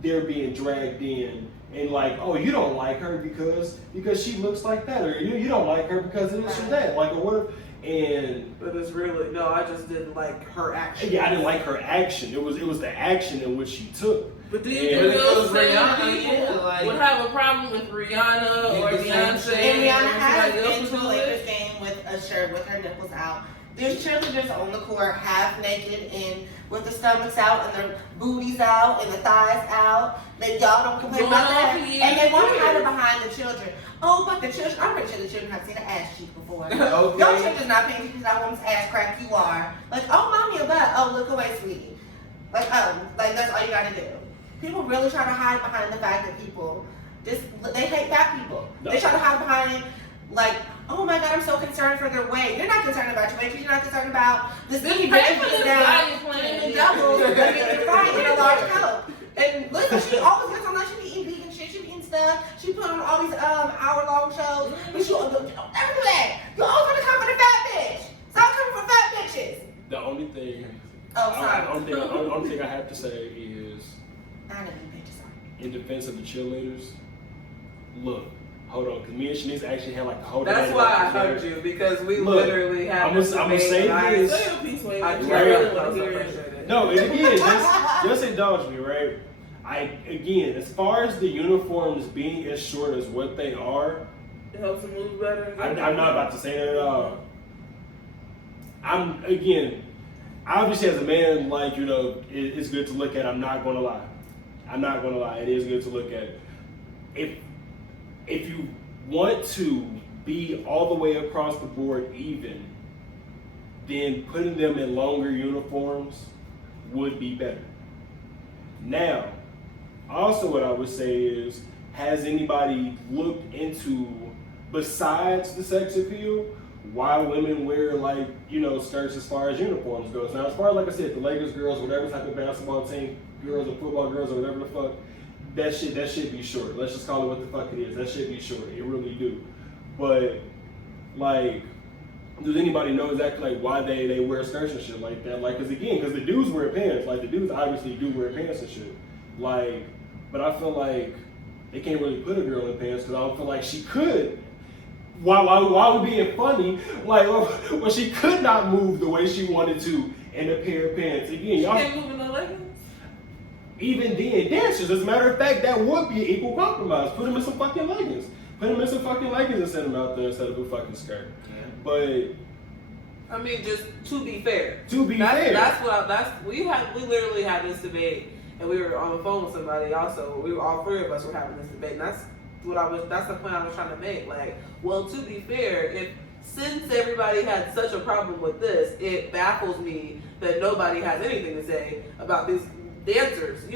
they're being dragged in and like, oh, you don't like her because she looks like that, or you don't like her because of this or that, like, or what. And But it's really no. I just didn't like her action. yeah, I didn't like her action. It was the action in which she took. But do you Yeah. think But it those was same Rihanna, people yeah, like- would have a problem with Rihanna or Did the same Beyonce? shit. And Rihanna or has somebody else been to would a do Lakers it? game with a shirt with her nipples out. There's cheerleaders on the court half naked and with the stomachs out and their booties out and the thighs out. That y'all don't complain Going about on that. for years And they want to and hide it years. behind the children. Oh, but the children, I'm pretty sure the children have seen an ass cheek before. Okay. Your children's not paying attention to that woman's ass crack, you are. Like, oh, mommy, a butt. Oh, look away, sweetie. Like, that's all you gotta do. People really try to hide behind the fact that people they hate fat people. They try to hide behind, like, oh my God, I'm so concerned for their weight. You're not concerned about your weight because you're not concerned about this skinny bitch pay for who this gets down diet plan, and yeah. doubles and gets fried in a large coat. And listen, she always gets on that. She be eating vegan shit. She be eating stuff. She put on all these hour-long shows. But she don't ever do that. You always want to come for the fat bitch. Stop coming for fat bitches. The only thing, Oh, sorry. the only thing I have to say is, I know you bitches. Sorry. in defense of the cheerleaders, look, hold on, because me and Shanice actually had like the whole. That's debate why I about this, hugged right? you because we Look, literally had I'ma this debate say and I- this. Say a piece, wait. I I really really want felt to so hear it. frustrated. No, and again, just indulge me, right? As far as the uniforms being as short as what they are, It helps them move better. I'm not about to say that at all. Obviously as a man, like, it's good to look at. I'm not gonna lie. It is good to look at. If you want to be all the way across the board even, then putting them in longer uniforms would be better. Now, also what I would say is, has anybody looked into, besides the sex appeal, why women wear skirts as far as uniforms goes? Now, as far as, like I said, the Lakers girls, whatever type of basketball team girls or football girls or whatever the fuck, that shit be short. Let's just call it what the fuck it is. That shit be short. It really do. But like, does anybody know exactly like why they wear skirts and shit like that? Like, because the dudes wear pants. Like, the dudes obviously do wear pants and shit. Like, but I feel like they can't really put a girl in pants because I don't feel like she could. Why would being funny? Like, well, she could not move the way she wanted to in a pair of pants. Again, You y'all. can't move in the leggings? Even then, dancers, as a matter of fact, that would be an equal compromise. Put them in some fucking leggings. Put them in some fucking leggings and send them out there instead of a fucking skirt. Yeah. But I mean, just to be fair. We literally had this debate, and we were on the phone with somebody. Also, all three of us were having this debate, and that's the point I was trying to make. Like, well, to be fair, since everybody had such a problem with this, it baffles me that nobody has anything to say about these dancers, or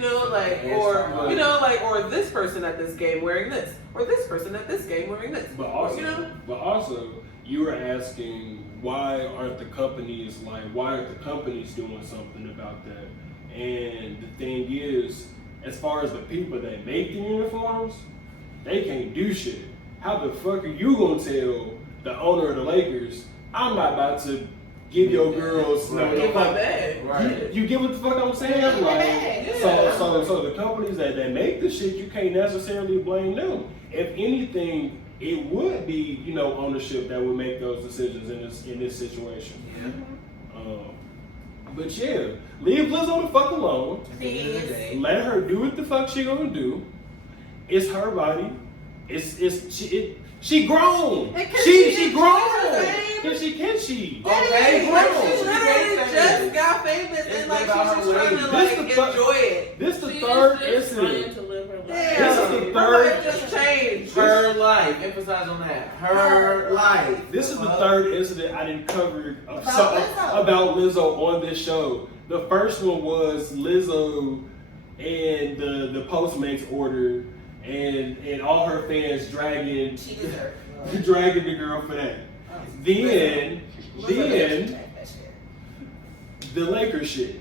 this person at this game wearing this, or this person at this game wearing this. But also, you were asking why aren't the companies doing something about that? And the thing is, as far as the people that make the uniforms, they can't do shit. How the fuck are you gonna tell the owner of the Lakers, I'm not about to give your girls Give my bag. Right. You get what the fuck I'm saying? Yeah, Like, yeah. so the companies that make the shit, you can't necessarily blame them. If anything, it would be, you know, ownership that would make those decisions in this situation. Yeah. But yeah, leave Lizzo the fuck alone. At the end of the day. Let her do what the fuck she gonna do. It's her body. She grown. And can She she grown. enjoy her fame? Can she? Okay, Like, grown. she literally She just got famous It's and like she's about just her trying to ways. like This the enjoy it. This the She third is just trying incident. to live her life. Yeah, This is the her third- life just changed. Her life. Emphasize on that. Her life. This is the third incident I didn't cover Lizzo. about Lizzo on this show. The first one was Lizzo and the Postmates order and all her fans dragging She deserved the girl for that. Then the Lakers shit.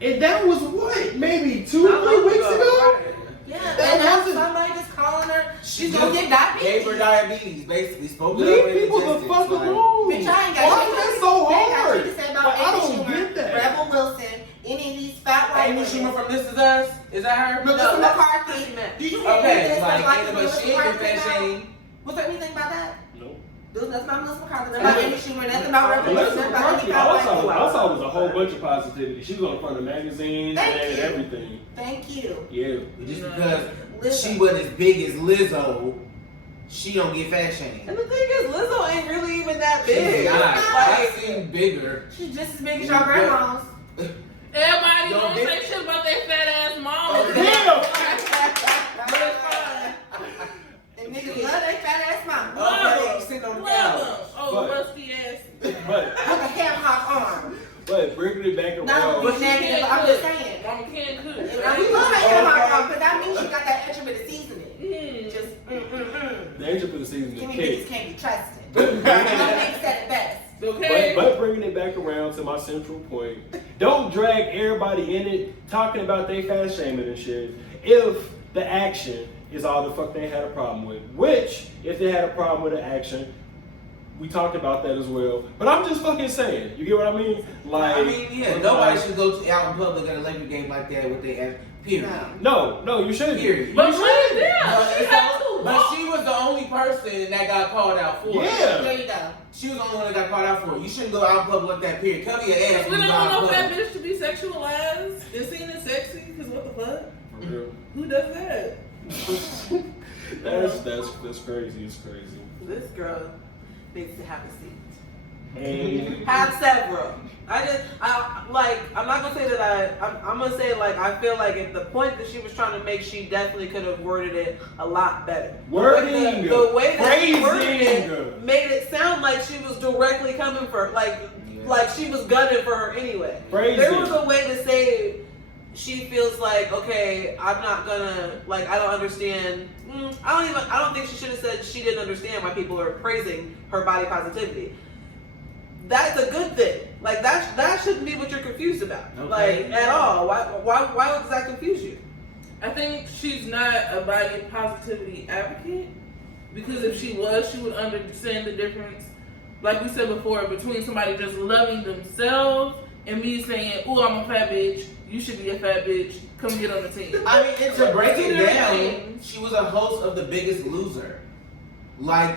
And that was what? Maybe 2-3 weeks ago? Yeah, That and now wasn't- somebody just calling her. She's Just gonna get diabetes. Gave her diabetes, basically. Spoke it up Leave in people the existence, fuck like- alone. Bitch, I ain't got Why shit is that to- so they ain't got hard? shit to say about Like, I Amy don't Schumer, get that. Rebel Wilson, any of these fat white Amy women. Schumer from This Is Us? Is that her? Melissa that's McCarthy. Chrissy Do you hear Okay, anything like, about but Melissa she ain't been McCarthy fat now? shamed. Was there anything about that? No. There was nothing about Melissa McCarthy, nothing about Amy Schumer, nothing about Rebel Melissa Wilson, nothing about McCarthy, any all I fat white women. saw was a whole bunch of positivity. She was on the front of magazines Thank and you. everything. Thank you. Yeah. But just No. because Lizzo. she wasn't as big as Lizzo, she don't get fat shamed. And the thing is, Lizzo ain't really even that She's big. not. I've Like, seen bigger. She's just as big as your grandma's. Everybody Don't gonna get- say shit about their fat ass mom. Oh, Damn! But it's fine. And niggas love their fat ass mama. Okay, sitting on the Love couch. them. Oh, But- rusty ass. But With a ham hock arm. bringing it back Not around. to be negative, I'm just saying. Mama can't cook. And we love that ham hock arm because that means she got that extra bit of seasoning. Mm. Just, The angel for the season Give is me cake. niggas can't be trusted. My nigga said it best. Okay. But bringing it back around to my central point, don't drag everybody in it talking about they fat shaming and shit if the action is all the fuck they had a problem with. Which, if they had a problem with the action, we talked about that as well. But I'm just fucking saying, you get what I mean? Like, I mean, yeah, nobody should go out in public at a Laker game like that with their ass. Period. No. No, you shouldn't. Period. But You right shouldn't. there, she had to But walk. she was the only person that got called out for it. Yeah. There you go. She was the only one that got called out for it. You shouldn't go out in public like that, period. Cover your ass We when don't you go out want in no fat public. bitch to be sexualized and seen as sexy. Cause what the fuck? For real. Who does that? That's crazy. It's crazy. this girl needs to have a seat. And Have several. I'm not gonna say that I'm gonna say like I feel like at the point that she was trying to make, she definitely could have worded it a lot better. Wording. The way that she worded Phrasing. it made it sound like she was directly coming for like she was gunning for her anyway. Phrasing. There was a way to say she feels like, okay, I'm not gonna, like, I don't understand. I don't think she should have said she didn't understand why people are praising her body positivity. That's a good thing. Like, that shouldn't be what you're confused about. Okay. Like, at all. Why does that confuse you? I think she's not a body positivity advocate because if she was, she would understand the difference, like we said before, between somebody just loving themselves and me saying, "Oh, I'm a fat bitch. You should be a fat bitch. Come get on the team." I mean, and to break it Two different down, things. she was a host of The Biggest Loser. Like,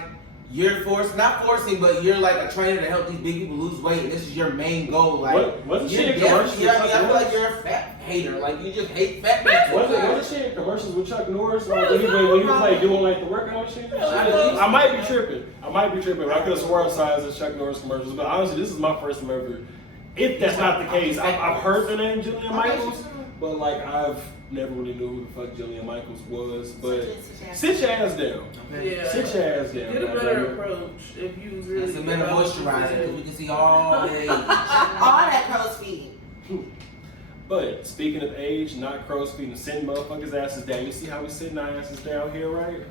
you're not forcing, but you're like a trainer to help these big people lose weight, and this is your main goal. Like, wasn't she you're in definitely- commercials? yeah, I with mean, I Chuck feel like Norris? you're a fat hater. Like, you just hate fat people. Wasn't she in commercials with Chuck Norris? Like, when he was like doing like the workout shit? Yeah. I might be tripping. I could have sworn I saw it as Chuck Norris commercials, but honestly, this is my first time ever. If that's not the case, I've heard the name Jillian Michaels, but like I've never really knew who the fuck Jillian Michaels was. But sit your ass down. Okay. Yeah. Sit your ass down. Get a goddamn better it. approach if you was really. It's a better moisturizer because we can see all the age. All that crow's feet. But speaking of age, not crow's feet and sitting motherfuckers' asses down. You see how we sitting our asses down here, right?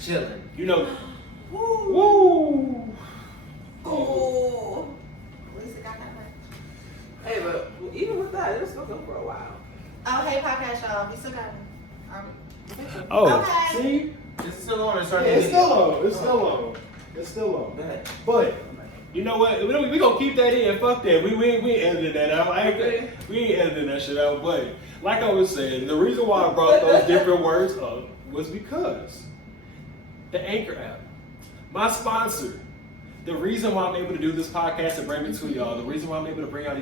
Chilling. You know, woo. Ooh. At least it got that much. Hey, but even with that, it was still going for a while. Oh, hey, podcast y'all. We still got it. Oh, Okay. see? It's still on. It's still on. It's still on. It's still on. Go ahead. But you know what? We gonna keep that in. Fuck that. We ain't editing that out. We ain't editing that shit out. But like I was saying, the reason why I brought those different words up was because the Anchor app. My sponsor. The reason why I'm able to do this podcast and bring it to y'all, the reason why I'm able to bring out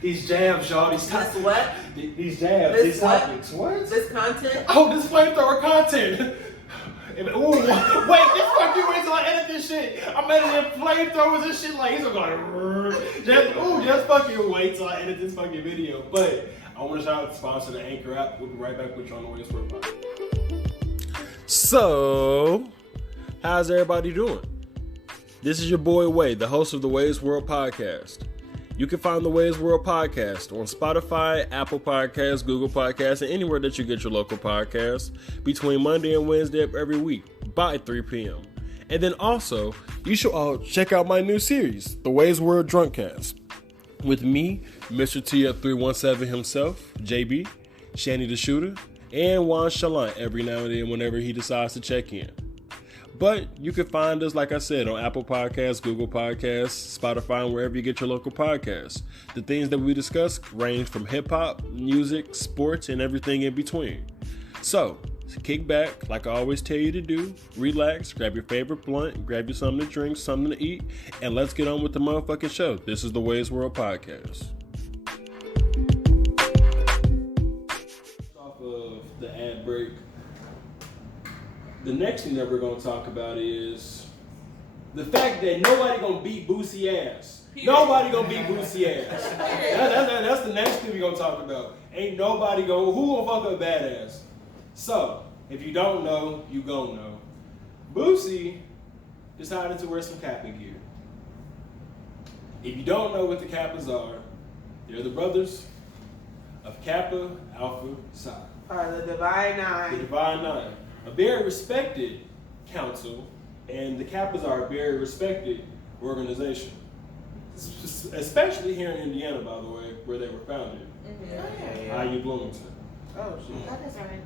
these jabs, y'all, these This what? These jabs, This these what? topics. What? This content? Oh, this flamethrower content. Ooh, wait, just fucking wait till I edit this shit. I'm editing flamethrowers and shit like he's going just fucking wait till I edit this fucking video. But I want to shout out the sponsor, the Anchor app. We'll be right back with you on the WEI'S WORLD Podcast. So, how's everybody doing? This is your boy Wei, the host of the WEI'S WORLD Podcast. You can find the WEI'S WORLD Podcast on Spotify, Apple Podcasts, Google Podcasts, and anywhere that you get your local podcasts between Monday and Wednesday of every week by 3 p.m. And then also, you should all check out my new series, the WEI'S WORLD Drunkcast, with me, Mr. T at 317 himself, JB, SHANNY the SHOOTA, and Juan Chalant every now and then whenever he decides to check in. But you can find us, like I said, on Apple Podcasts, Google Podcasts, Spotify, and wherever you get your local podcasts. The things that we discuss range from hip-hop, music, sports, and everything in between. So, kick back, like I always tell you to do, relax, grab your favorite blunt, grab you something to drink, something to eat, and let's get on with the motherfucking show. This is the WEI'S WORLD Podcast. Off of the ad break. The next thing that we're going to talk about is the fact that nobody going to beat Boosie ass. Nobody going to beat Boosie ass. That's the next thing we're going to talk about. Ain't nobody going, who going to fuck up badass? So, if you don't know, you gon' know. Boosie decided to wear some Kappa gear. If you don't know what the Kappas are, they're the brothers of Kappa Alpha Psi. Or the Divine Nine. The Divine Nine. A very respected council, and the Kappas are a very respected organization. Especially here in Indiana, by the way, where they were founded. Mm-hmm. IU Bloomington. Oh, shit. That is right.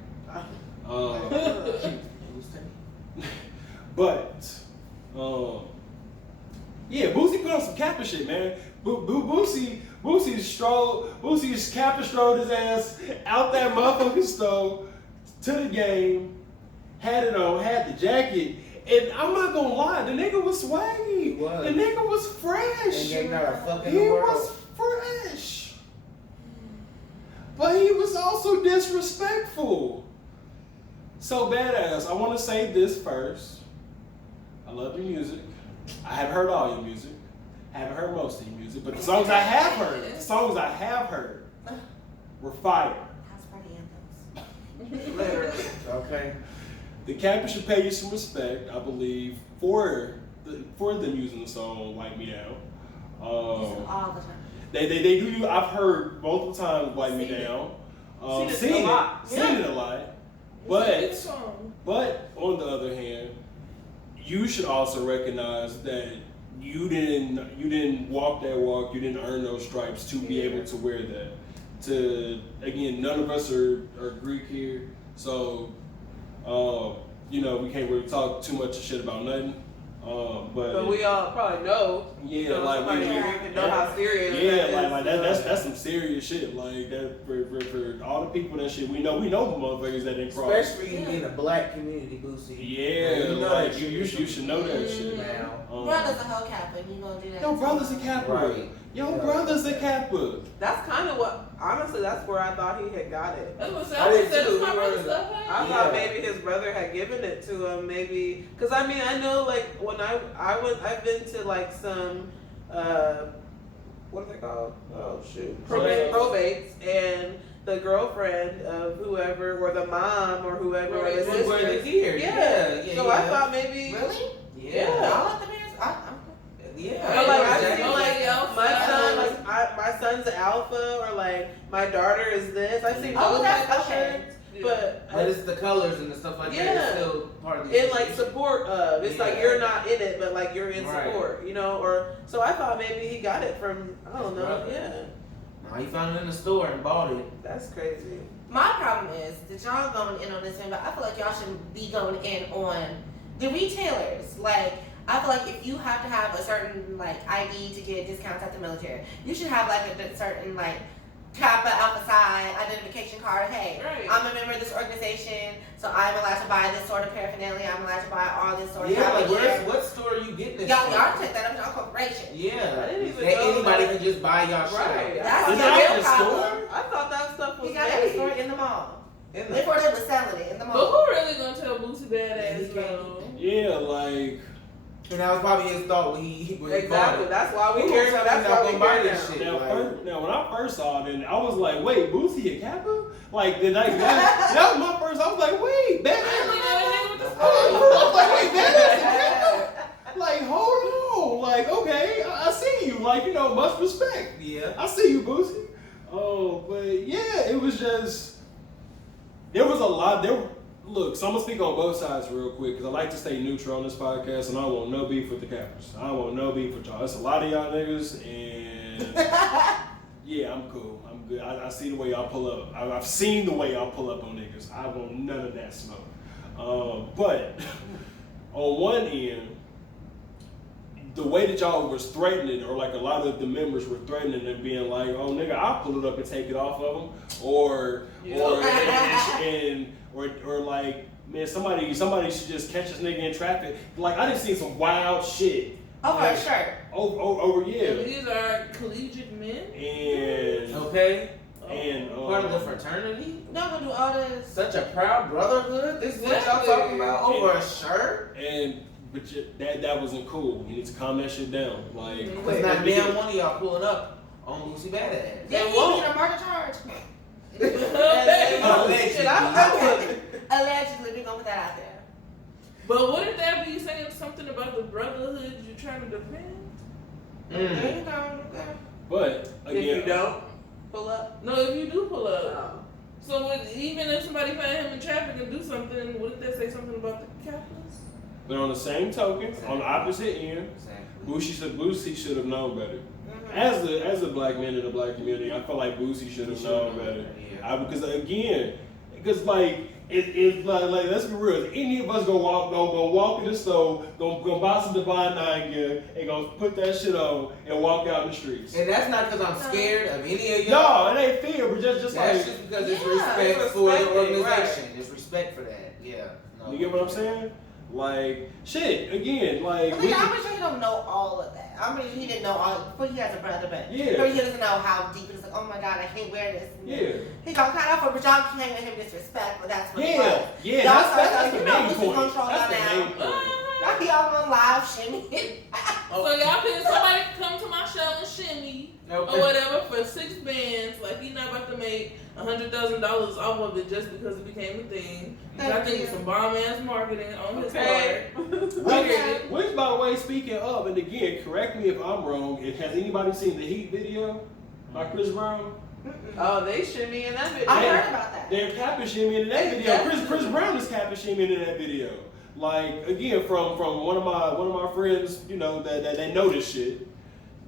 But, yeah, Boosie put on some Kappa shit, man. Boosie Kappa strode his ass out that motherfucking stove to the game, had it on, had the jacket, and I'm not gonna lie, the nigga was swaggy. The nigga was fresh. And not a fuck in He the world. was fresh. But he was also disrespectful. So badass. I want to say this first. I love your music. I haven't heard all your music. I haven't heard most of your music, but the songs I have heard, were fire. House party anthems. Literally. Okay. The Kappa should pay you some respect, I believe, for them using the song "Wipe Me Down." All the time. They do. I've heard multiple times "Wipe Me Down." Seen it a lot. But on the other hand, you should also recognize that you didn't walk that walk. You didn't earn those stripes to be able to wear that. Again, none of us are Greek here, so we can't really talk too much shit about nothing. But we all probably know. Yeah, like somebody can know how serious. Yeah, that is. that's some serious shit. Like that for all the people that shit we know the motherfuckers that didn't cross. Especially in a black community, Boosie. Yeah, you know like that you should know that shit now. Brother's a whole Kappa, and you gonna do that? Yo, brother's a Kappa. Right. Yo, brother's a Kappa. That's kind of what. Honestly, that's where I thought he had got it. I was I did said too. my brother's stuff. I thought maybe his brother had given it to him, maybe because I mean I know like when I've been to like some what are they called? Oh shoot, probates, and the girlfriend of whoever or the mom or whoever or the We're sister. here. Yeah. So I thought maybe Really? Yeah. All of the parents? Yeah. But like I Exactly. see like my son, my son's alpha, or like my daughter is this. I see Oh, those that's type of okay. shirts, but it's the colors and the stuff like that. Yeah. It's still part of the in like support of. It's like Yeah. you're not in it, but like you're in Right. support, or so I thought maybe he got it from I don't know. Right. Yeah, No, he found it in the store and bought it. that's crazy. My problem is that y'all going in on this thing, but I feel like y'all should be going in on the retailers. Like, I feel like if you have to have a certain like ID to get discounts at the military, you should have like a certain like Kappa Alpha Psi identification card. Hey, Right. I'm a member of this organization, so I'm allowed to buy this sort of paraphernalia. I'm allowed to buy all this sort of Yeah, like gear. what store are you getting this Y'all, from? y'all check that up with y'all corporation. Yeah, I didn't even that know anybody that. can just buy y'all shit. Right. That's Is your that real the problem. store? I thought that stuff was You got that made. store in the mall. In the- Before they were selling it in the But mall. who really gonna tell Boosie Yeah, badass he though? Yeah, like And that was probably his thought when he bought Exactly. it. That's why we Who hear. gonna That's tell why me we not gonna hear buy this now. shit? now, Like- now when I first saw it, and I was like, wait, Boosie a Kappa? Like, that was my first. I was like, wait, I didn't even know Batman. anything with the I story. was like, wait, Batman's a Kappa? Like, hold on. Like, okay, I see you. Like, you know, much respect. Yeah. I see you, Boosie. Oh, but yeah, it was just there was a lot. Look, so I'm gonna speak on both sides real quick because I like to stay neutral on this podcast, and I want no beef with the Kappas. I want no beef with y'all. That's a lot of y'all niggas, and yeah, I'm cool. I'm good. I see the way y'all pull up. I've seen the way y'all pull up on niggas. I want none of that smoke. But on one end, the way that y'all was threatening, or like a lot of the members were threatening and being like, "Oh, nigga, I'll pull it up and take it off of them," or like, man, somebody should just catch this nigga in traffic. Like, I done seen some wild shit. Oh, for sure. Over yeah, These are collegiate men. and Okay. and Part of the fraternity. Y'all gonna do all this. Such a proud brotherhood. This is what y'all Exactly. talking about over a shirt. but that wasn't cool. You need to calm that shit down. Like, Cause not damn one of y'all pulling up on Boosie badass. Did he won't. get a murder charge? Allegedly. Shit, I would. Allegedly, we gonna put that out there. But wouldn't that be saying something about the brotherhood you're trying to defend? There you go. Okay. but again, If you don't pull up. No, if you do pull up. No. So even if somebody find him in traffic and do something, wouldn't that say something about the Kappas? but on the same token, on the opposite end, Exactly. Boosie should have known better. Mhm. As a black man in the black community, I feel like Boosie should have known better. Yeah. Because like it's like let's be real. If any of us gonna walk in the store, gonna buy some Divine Nine gear, and gonna put that shit on and walk out in the streets. And that's not because I'm scared of any of y'all. No, it ain't fear, but just That's like just because it's Yeah, respect it's for the respecting, organization. It's respect for that. Yeah. No. you get what I'm saying? Like shit again. Like I'm pretty sure he don't know all of that. I'm pretty sure he didn't know all. But he has a brother, but Yeah. but he doesn't know how deep it is. Like, oh my God, I can't wear this. yeah. He gonna cut off, but y'all can't let him disrespect. But that's what it Yeah, was. yeah, Y'all that's start the you main know, Boosie's point. gonna troll That's the y'all main now. point. Y'all be all on live shimmy. So y'all can somebody come to my show and shimmy or whatever for 6 bands. Like he's not about to make $100,000 off of it just because it became a thing. I think it's some bomb ass marketing on his Okay. part. Which, by the way, speaking of, and again, correct me if I'm wrong. Has anybody seen the Heat video by Chris Brown? Oh, they shimmy in that video. I heard about that. They're Kappa shimmying in that video. Chris Brown is Kappa shimmying in that video. Like again, from one of my friends, you know that know this shit.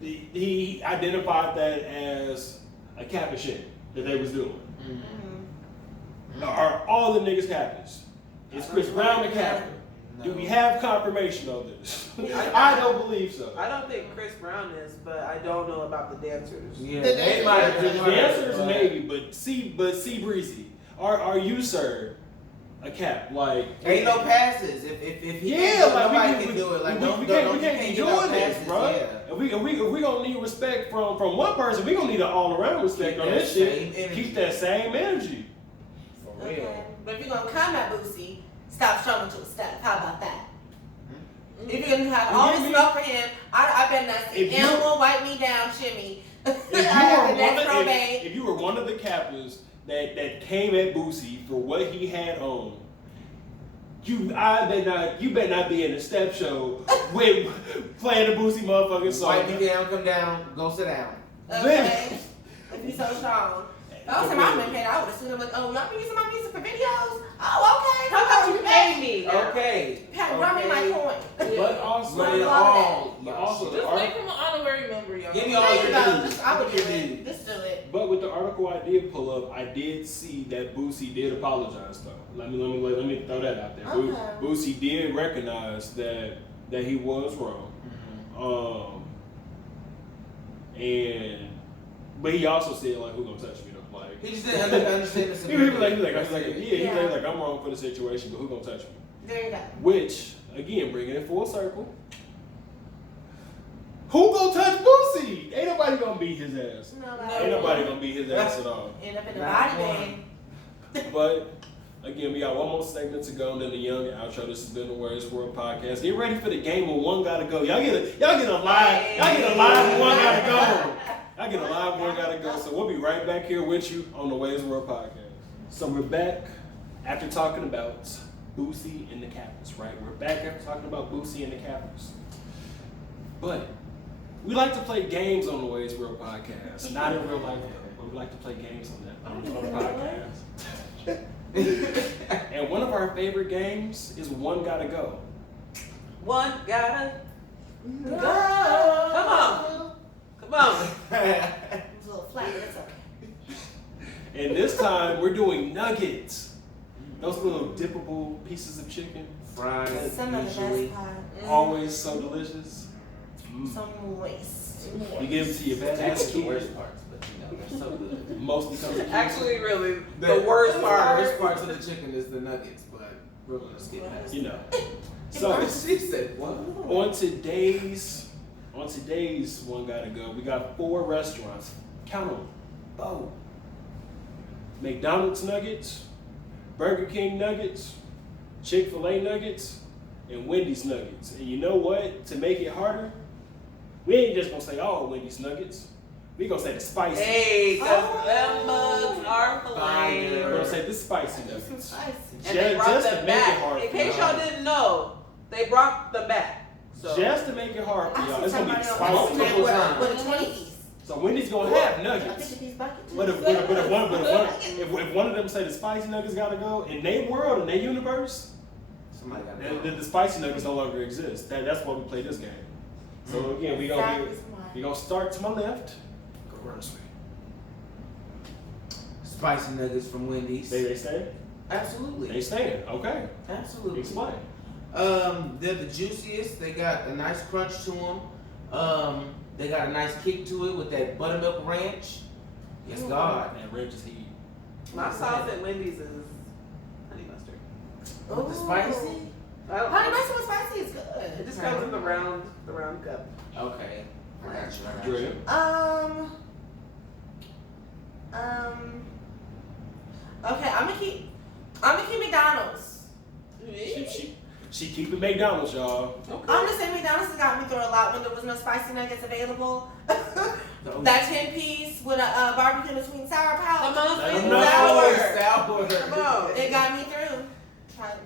He identified that as a Kappa shit that they was doing. Are all the niggas Kappas? Is Chris Brown a Kappa? Do we have confirmation of this? I don't believe so. I don't think Chris Brown is, but I don't know about the dancers. Yeah, The they might have The just answer is maybe, but C Breezy, are you, sir, a cap? Like Ain't no passes. If he yeah, can do it, like nobody can do it. Like we can't be get no doing this, passes, bro. yeah. If we gonna need respect from one person, we gonna need an all around respect Keep on that this shit. same energy. Keep that same energy. For real. Okay. But if you're gonna come at Boosie, stop showing to a step. How about that? If you're gonna have all this love for him, I better not see If you- him will wipe me down, shimmy. If you were one of the Kappas that came at Boosie for what he had on, you better not be in a step show with playing the Boosie motherfucking song. Wipe me down, come down, go sit down. Okay. If you're so strong. If I was him, I've been paid. I would have stood up like, oh, y'all been using my music for videos? Oh, okay. How about you pay me? Okay. Run me my coin. But also, Run it love all. but also the Just make art, him an honorary member, y'all. Give me all There your you go. dues. I would do Give me your it. Just do it. but with the article I did pull up, I did see that Boosie did apologize though. Let me throw that out there. Okay. Boosie did recognize that he was wrong. And But he also said like, "Who gonna touch me though?" Like He just didn't understand the he was severity. like, I'm wrong for the situation, but who gonna touch me? There you go. Which again, bringing it full circle. Who gonna touch Boosie? Ain't nobody gonna beat his ass. Ain't nobody gonna beat his ass at all. End up in the body bag. But again, we got one more segment to go, and then the young outro. This has been the WEI'S WORLD Podcast. Get ready for the game where one gotta go. Y'all get a live when one gotta go. Y'all get a live one gotta go. So we'll be right back here with you on the WEI'S WORLD Podcast. So we're back after talking about Boosie and the Kappas, right? We're back after talking about Boosie and the Kappas. But we like to play games on the WEI'S WORLD Podcast. Not in real life, but we like to play games on the podcast. And one of our favorite games is One Gotta Go. One gotta Go. come on. It's a little flat, but it's okay. And this time we're doing nuggets. Those little dippable pieces of chicken. Fried, Some of the usually. best part. Always so delicious. So moist. You give them to your badass That's the kid. worst parts, but they're so good. Mostly comes to Actually, really, the worst part. worst parts of the chicken is the nuggets, but we're gonna skip past you it. know. So She said what? on today's One Gotta Go, we got 4 restaurants. Count them. 4. McDonald's nuggets, Burger King nuggets, Chick-fil-A nuggets, and Wendy's nuggets. And you know what? To make it harder, we ain't just gonna say all Wendy's nuggets. We gonna say the spicy. Hey, cause them mugs are We're fire. gonna say the spicy Some nuggets. spicy. And they brought Just to them make it back. hard In for case y'all. y'all didn't know, they brought them back. So Just to make it hard for I y'all, see it's gonna be the somebody on spicy Multiple nuggets. times. with a 20 piece. So Wendy's gonna have A nuggets. 50 piece bucket too. But if one of them say the spicy nuggets gotta go, in their world, in their universe, Somebody got the spicy nuggets no longer exist. That's why we play this game. So again, we gonna start to my left, go right this way. spicy nuggets from Wendy's. They stay? Absolutely. They staying. Okay. Absolutely. Explain. They're the juiciest. They got a nice crunch to them. They got a nice kick to it with that buttermilk ranch. Yes, God. And ranch is heat. my sauce at Wendy's is honey mustard. With the spicy? I don't Honey know. mustard with spicy is good. It just comes in the round cup. Okay. I got you. Andrea. Okay, I'm gonna keep McDonald's. She keeping McDonald's, y'all. Okay. I'm gonna say McDonald's has got me through a lot when there was no spicy nuggets available. That 10 piece with a barbecue and sweet and sour Come pouch. on, Let sweet 'em and know. sour. Sour. Come on. It got me through. Try it.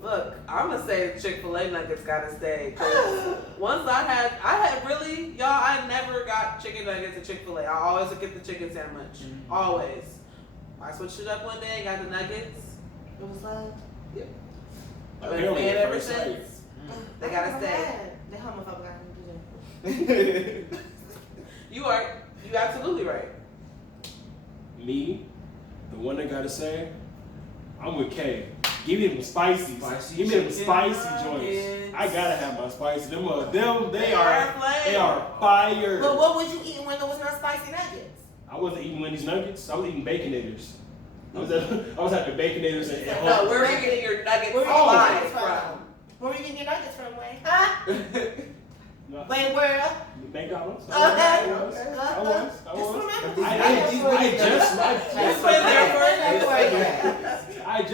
Look, I'm gonna say Chick-fil-A nuggets gotta stay. 'Cause once I had really, y'all, I never got chicken nuggets at Chick-fil-A. I always would get the chicken sandwich. Mhm. Always. I switched it up one day and got the nuggets. It was like, I've been Apparently fan at ever first sight. since. They gotta stay. The homophobe got me to do You absolutely right. Me, the one that gotta say, I'm with K. Give me them spicy. Spicy Give me them chicken spicy nuggets. joints. I gotta have my spicy. They They are flame. fire. But what was you eating when there was no spicy nuggets? I wasn't eating Wendy's nuggets. I was eating Baconators. I was having Baconators and No, where are you getting your nuggets Where were you Oh. getting your supplies nuggets from? Where were you getting your nuggets from, Wayne? Huh? No, Wayne, where? McDonald's. Okay. I was. Just remember. I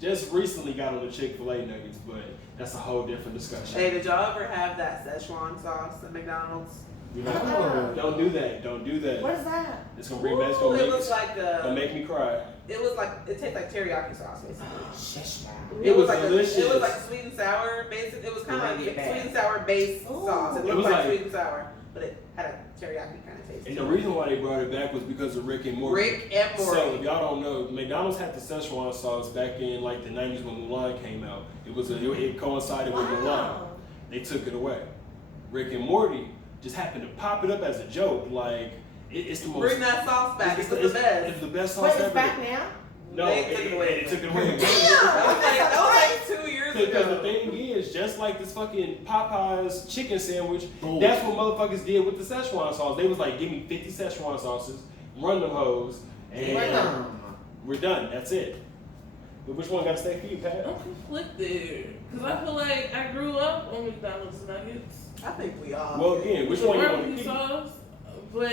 just recently got on the Chick-fil-A nuggets, but that's a whole different discussion. Hey, did y'all ever have that Szechuan sauce at McDonald's? You know, don't do that. Don't do that. What is that? It's gonna bring back. It's Ooh, gonna it make, was like gonna make me cry. it tastes like teriyaki sauce basically. It was like delicious. it was like sweet and sour basic. It was kind of like Bring it back. sweet and sour based Ooh. sauce. It It looked was like like- sweet and sour, but it had a teriyaki kind of taste. And to the it. reason why they brought it back was because of Rick and Morty. Rick and Morty. So if y'all don't know, McDonald's had the Szechuan sauce back in like the 90s when Mulan came out. It coincided with Mulan. Wow. They took it away. Rick and Morty just happened to pop it up as a joke. Like it's the most. Bring that sauce back. It's the best. It's the best sauce Wait, ever. it's back now? No, They took it away. They took it away. That was like 2 years years Because the ago. thing is, just like this fucking Popeyes chicken sandwich, Ooh. that's what motherfuckers did with the Szechuan sauce. They was like, give me 50 Szechuan sauces, run them hoes, and we're done. That's it. But which one got to stay for you, Pat? I'm conflicted because I feel like I grew up on McDonald's nuggets. I think we all. Well, again, which one you want to Barbecue keep? sauce. But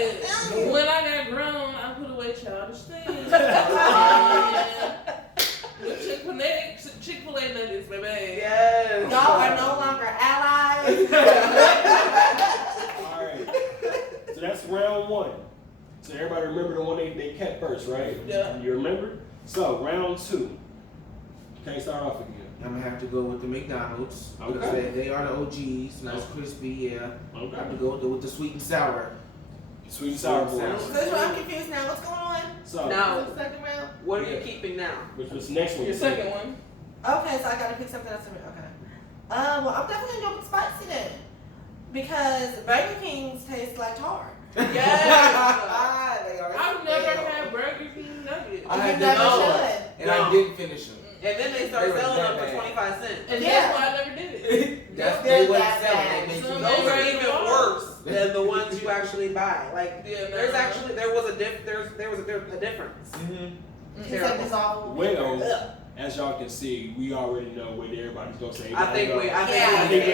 when I got grown, I put away childish things. Chick-fil-A nuggets, baby. Yes. Y'all are no longer allies. All right. So that's round one. So everybody remember the one they kept first, right? Yeah. You remember? So round two. Can't start off again. I'm gonna have to go with the McDonald's because Okay. they are the OGs, nice crispy. Yeah, I have to Okay. go with the sweet and sour. Sweet and sour Sweet and boys. sour. So I'm confused now. What's going on? So Now, What's the second round? what are you Yeah. keeping now? which was the next one? Your you said? second one. Okay, so I gotta pick something else. Okay. Well, I'm definitely gonna go with spicy then, because Burger King's taste like tar. Yes. They are I've never stale. had Burger King nuggets. I You had never them should. and I didn't finish them. And then they start They were selling that them for bad. 25 cents. And Yeah. that's why I never did it. That's They're they wasn't that selling. bad. They made So you Those go. are even worse than the ones you actually buy. Like, Yeah, no. there's actually there was a difference. Mm-hmm. She said this all. Well, Ugh. as y'all can see, we already know what everybody's gonna say. I think we I Yeah. think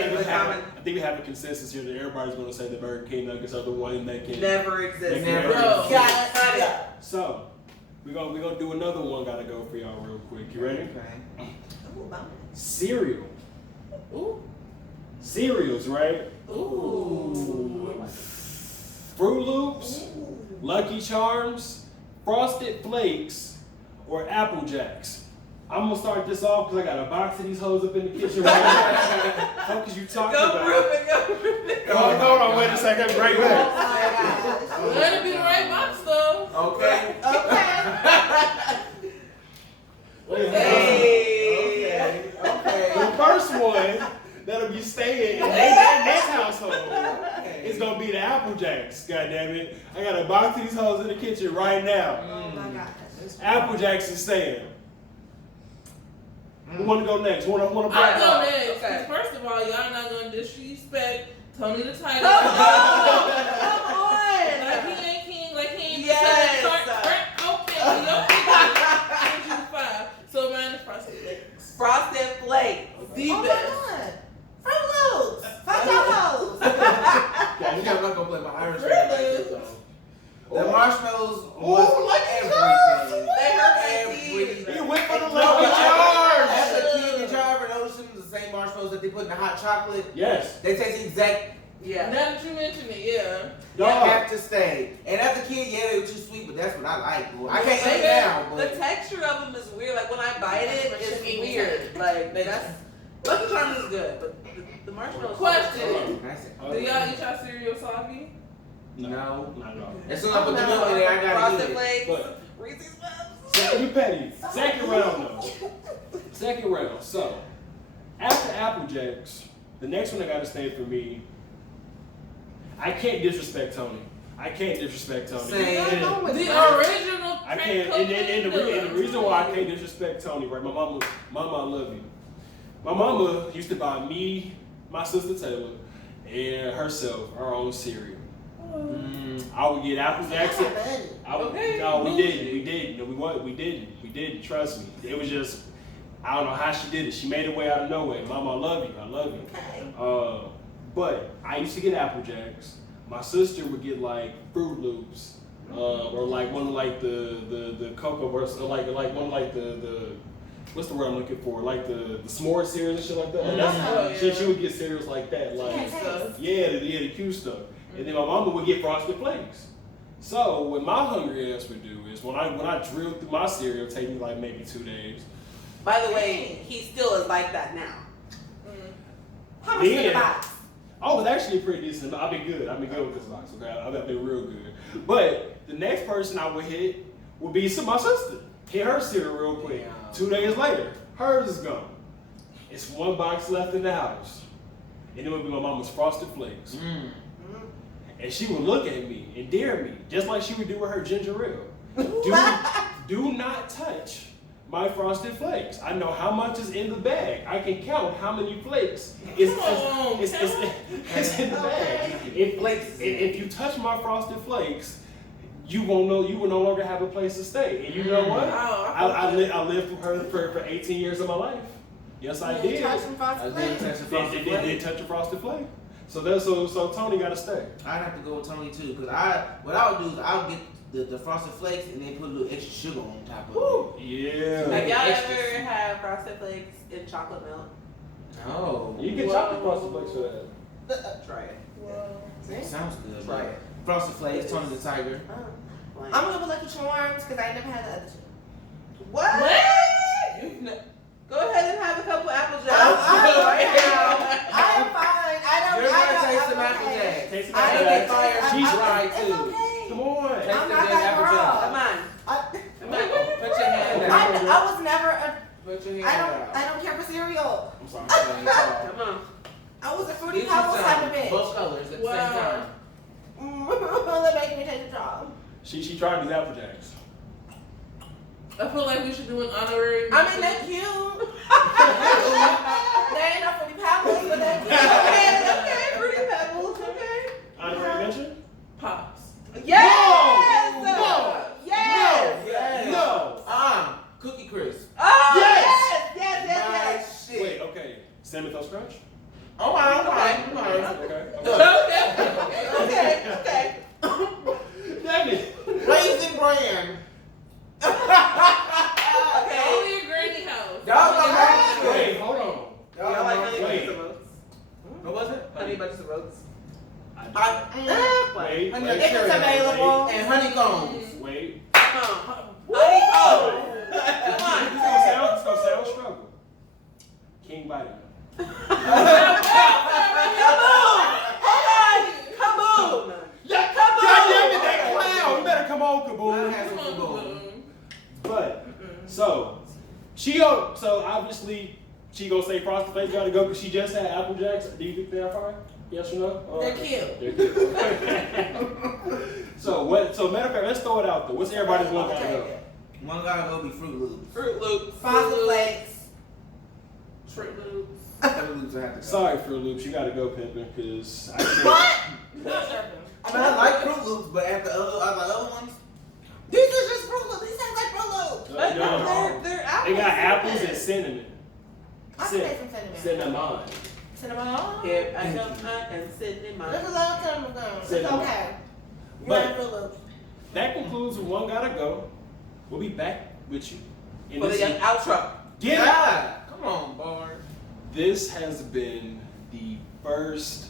we have a consensus here that everybody's gonna say the Burger King nuggets are the one that can. never existed. Never. Bro. Got it. So we're gonna do another one. Gotta go for y'all real quick. You ready? Okay. Ooh, bummer. Cereal. Ooh. Cereals, right? Ooh. Fruit Loops, Lucky Charms, Frosted Flakes, or Apple Jacks. I'm gonna start this off because I got a box of these hoes up in the kitchen right now. How could you talk Go about? prove it, go prove it. Hold on, wait a second. Right Oh back. my gosh. Let it be the right box though. Okay. Okay. Hey. Okay. The first one that'll be staying in this household is gonna be the Apple Jacks. God damn it! I got a box of these hoes in the kitchen right now. Oh my gosh. Apple Jacks is staying. Who wanna go next? Wanna I'll break go out? next. 'Cause Okay. first of all, y'all not gonna disrespect Tony the Tiger. Come Like on. he ain't king, like he ain't Yes. okay, your king you 5. So mine is Frosted Flakes. Frosted Flakes. The Oh my best. god. Fruit Loops. Fuck y'all hoes. I'm not gonna play my Irish man like this though. The marshmallows was Lucky everything. They hurt my Everything. teeth. You went for the No, Lucky Charms. As a kid, did y'all ever notice them the same marshmallows that they put in the hot chocolate? Yes. They taste the exact. Yeah. Now that you mention it, yeah. They Dog. have to stay. And as a kid, yeah, they were too sweet, but that's what I like. Bro. I can't eat Like, it now, the but texture of them is weird. Like when I bite it, it's weird. Like that's Lucky Charms is good, but the marshmallows. Question. That's it. Do y'all eat y'all cereal soggy? No. Not at all. As soon as I put the milk in there, I gotta Frosted eat it. Flakes, But- Reese's Puffs. You petty. Second round though. Second round. So after Apple Jacks, the next one that gotta stay for me. I can't disrespect Tony. I can't disrespect Tony. Same. What's wrong with The that? original. I can't, and the reason why I can't disrespect Tony, right? Mama, I love you. My mama used to buy me, my sister Taylor, and herself our own cereal. I would get Apple Jacks. Okay. No, we didn't. No, we didn't. Trust me. It was just, I don't know how she did it. She made it way out of nowhere. Mama, I love you. Okay. But I used to get Apple Jacks. My sister would get like Fruit Loops, or like one of like the cocoa bursts, or like one of like the what's the word I'm looking for? Like the s'more cereals and shit like that. Like that's, Yeah. she would get cereals like that, like Yeah, the cute stuff. And then my mama would get Frosted Flakes. So what my hungry ass would do is when I drill through my cereal, take me like maybe 2 days. By the way, he still is like that now. How much for the Yeah. box? Oh, it's actually pretty decent. I've been good with this box. Okay, I've been real good. But the next person I would hit would be my sister. Hit her cereal real quick. Yeah. 2 days later, hers is gone. It's one box left in the house, and it would be my mama's Frosted Flakes. And she would look at me and dare me, just like she would do with her ginger ale. Do not touch my Frosted Flakes. I know how much is in the bag. I can count how many flakes is in the bag. If you touch my Frosted Flakes, you won't know. You will no longer have a place to stay. And you know what? I lived with her for 18 years of my life. Yes, I did. Touch some Frosted Flakes. Did touch a Frosted Flake. So Tony got to stay. I'd have to go with Tony too, because what I would do is I would get the Frosted Flakes and then put a little extra sugar on top of it. Yeah. Have y'all ever had Frosted Flakes in chocolate milk? No. You can chocolate Frosted Flakes for that. Try it. Sounds good. Try Right? it. Frosted Flakes, Tony the Tiger. Like, I'm gonna go with Lucky Charms because I never had the other two. what? Go ahead and have a couple Apple Jacks. I am fine. You're gonna taste some I'm Apple okay. Jacks. Taste some I Apple am Jacks. Fire, she's okay. right It's too. okay. Come on. Taste I'm the not damn that Apple girl. Jacks. Come on. Come on. Put your hand I out. was never a. Put your I hand don't. out. I don't care for cereal. I'm sorry. Come on. I was a fruity These pebbles are type of bitch. both colors at the same time. They're making me take the job. She tried these Apple Jacks. I feel like we should do an honorary. I mean, they're cute. They ain't no fruity pebbles, but they're cute. Okay, Fruity Pebbles, okay. Honorary mention? Pops. Yes! No! Yes! No! Cookie Crisp. Oh, Yes! yes! Nice shit. Wait, okay. Cinnamon Toast Crunch? Oh, wow, Okay. Okay. Damn it. Raisin Bran. Okay. Only your granny house. Y'all like Wait, hold on. Y'all like Honey Wait. Bunches of Oats? What was it? Honey Bunches of Oats? Wait, Honey If it's available. and honeycombs. Wait. Come on. Honeycomb. Come on. It's gonna sound struggle. King Body. Kaboom! Yeah, God damn it, that clown. You better come on, I Kaboom. had some Kaboom. But, so obviously, she gonna say Frosted Flakes gotta go because she just had Apple Jacks. Do you think they're fire? Yes or no? They're cute. They're cute. So matter of fact, let's throw it out there. What's everybody's one gotta go? One gotta go be Fruit Loops. Fruit Loops. Frosted Flakes. Fruit Loops. Fruit Loops I have to go. Sorry, Fruit Loops, you gotta go, pimpin', because I can't. What? I mean, I like Fruit Loops, but at the other ones, These are just Fruit Loops. These taste like Fruit Loops. But no, they're apples. They got apples and cinnamon. I can taste some cinnamon. Cinnamon. Cinnamon. Here I come and cinnamon. There's a lot of cinnamon. It's Cinnamon. okay. You But- like Fruit Loops. That concludes One Gotta Go. We'll be back with you. in For the this- young outro. Get it? yeah, come on, Bard. This has been the first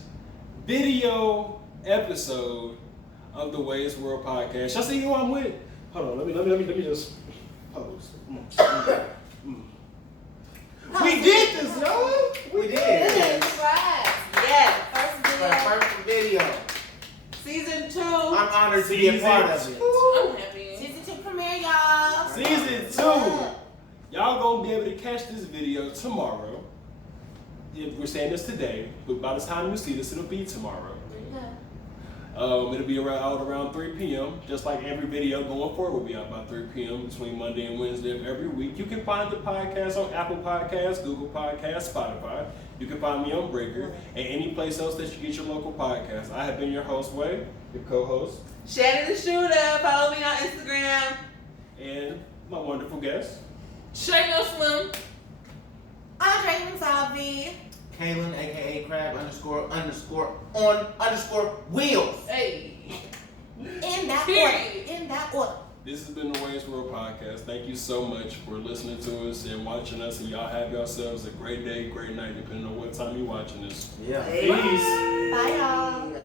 video episode of the WEI'S World Podcast. Y'all see who I'm with? Hold on, let me just pose. We did this, y'all. We did. Congrats. Yes. First For the video. first video. Season 2. I'm honored to be a part of it. I'm happy. Season 2 premiere, y'all. Season 2. Y'all gonna be able to catch this video tomorrow. Yeah, we're saying this today, but by the time you see this, it'll be tomorrow. It'll be out around 3 p.m. Just like every video going forward will be out by 3 p.m. between Monday and Wednesday of every week. You can find the podcast on Apple Podcasts, Google Podcasts, Spotify. You can find me on Breaker and any place else that you get your local podcast. I have been your host, Wei, your co-host, Shanny the SHOOTA. Follow me on Instagram. and my wonderful guest. Shay No Slim. Andre Monsalvi. Kaylin, aka Crab __on_wheels. Hey. In that Period. order. In that order. This has been the WEI'S World Podcast. Thank you so much for listening to us and watching us. And y'all have yourselves a great day, great night, depending on what time you're watching this. Yeah. Peace. Bye, y'all.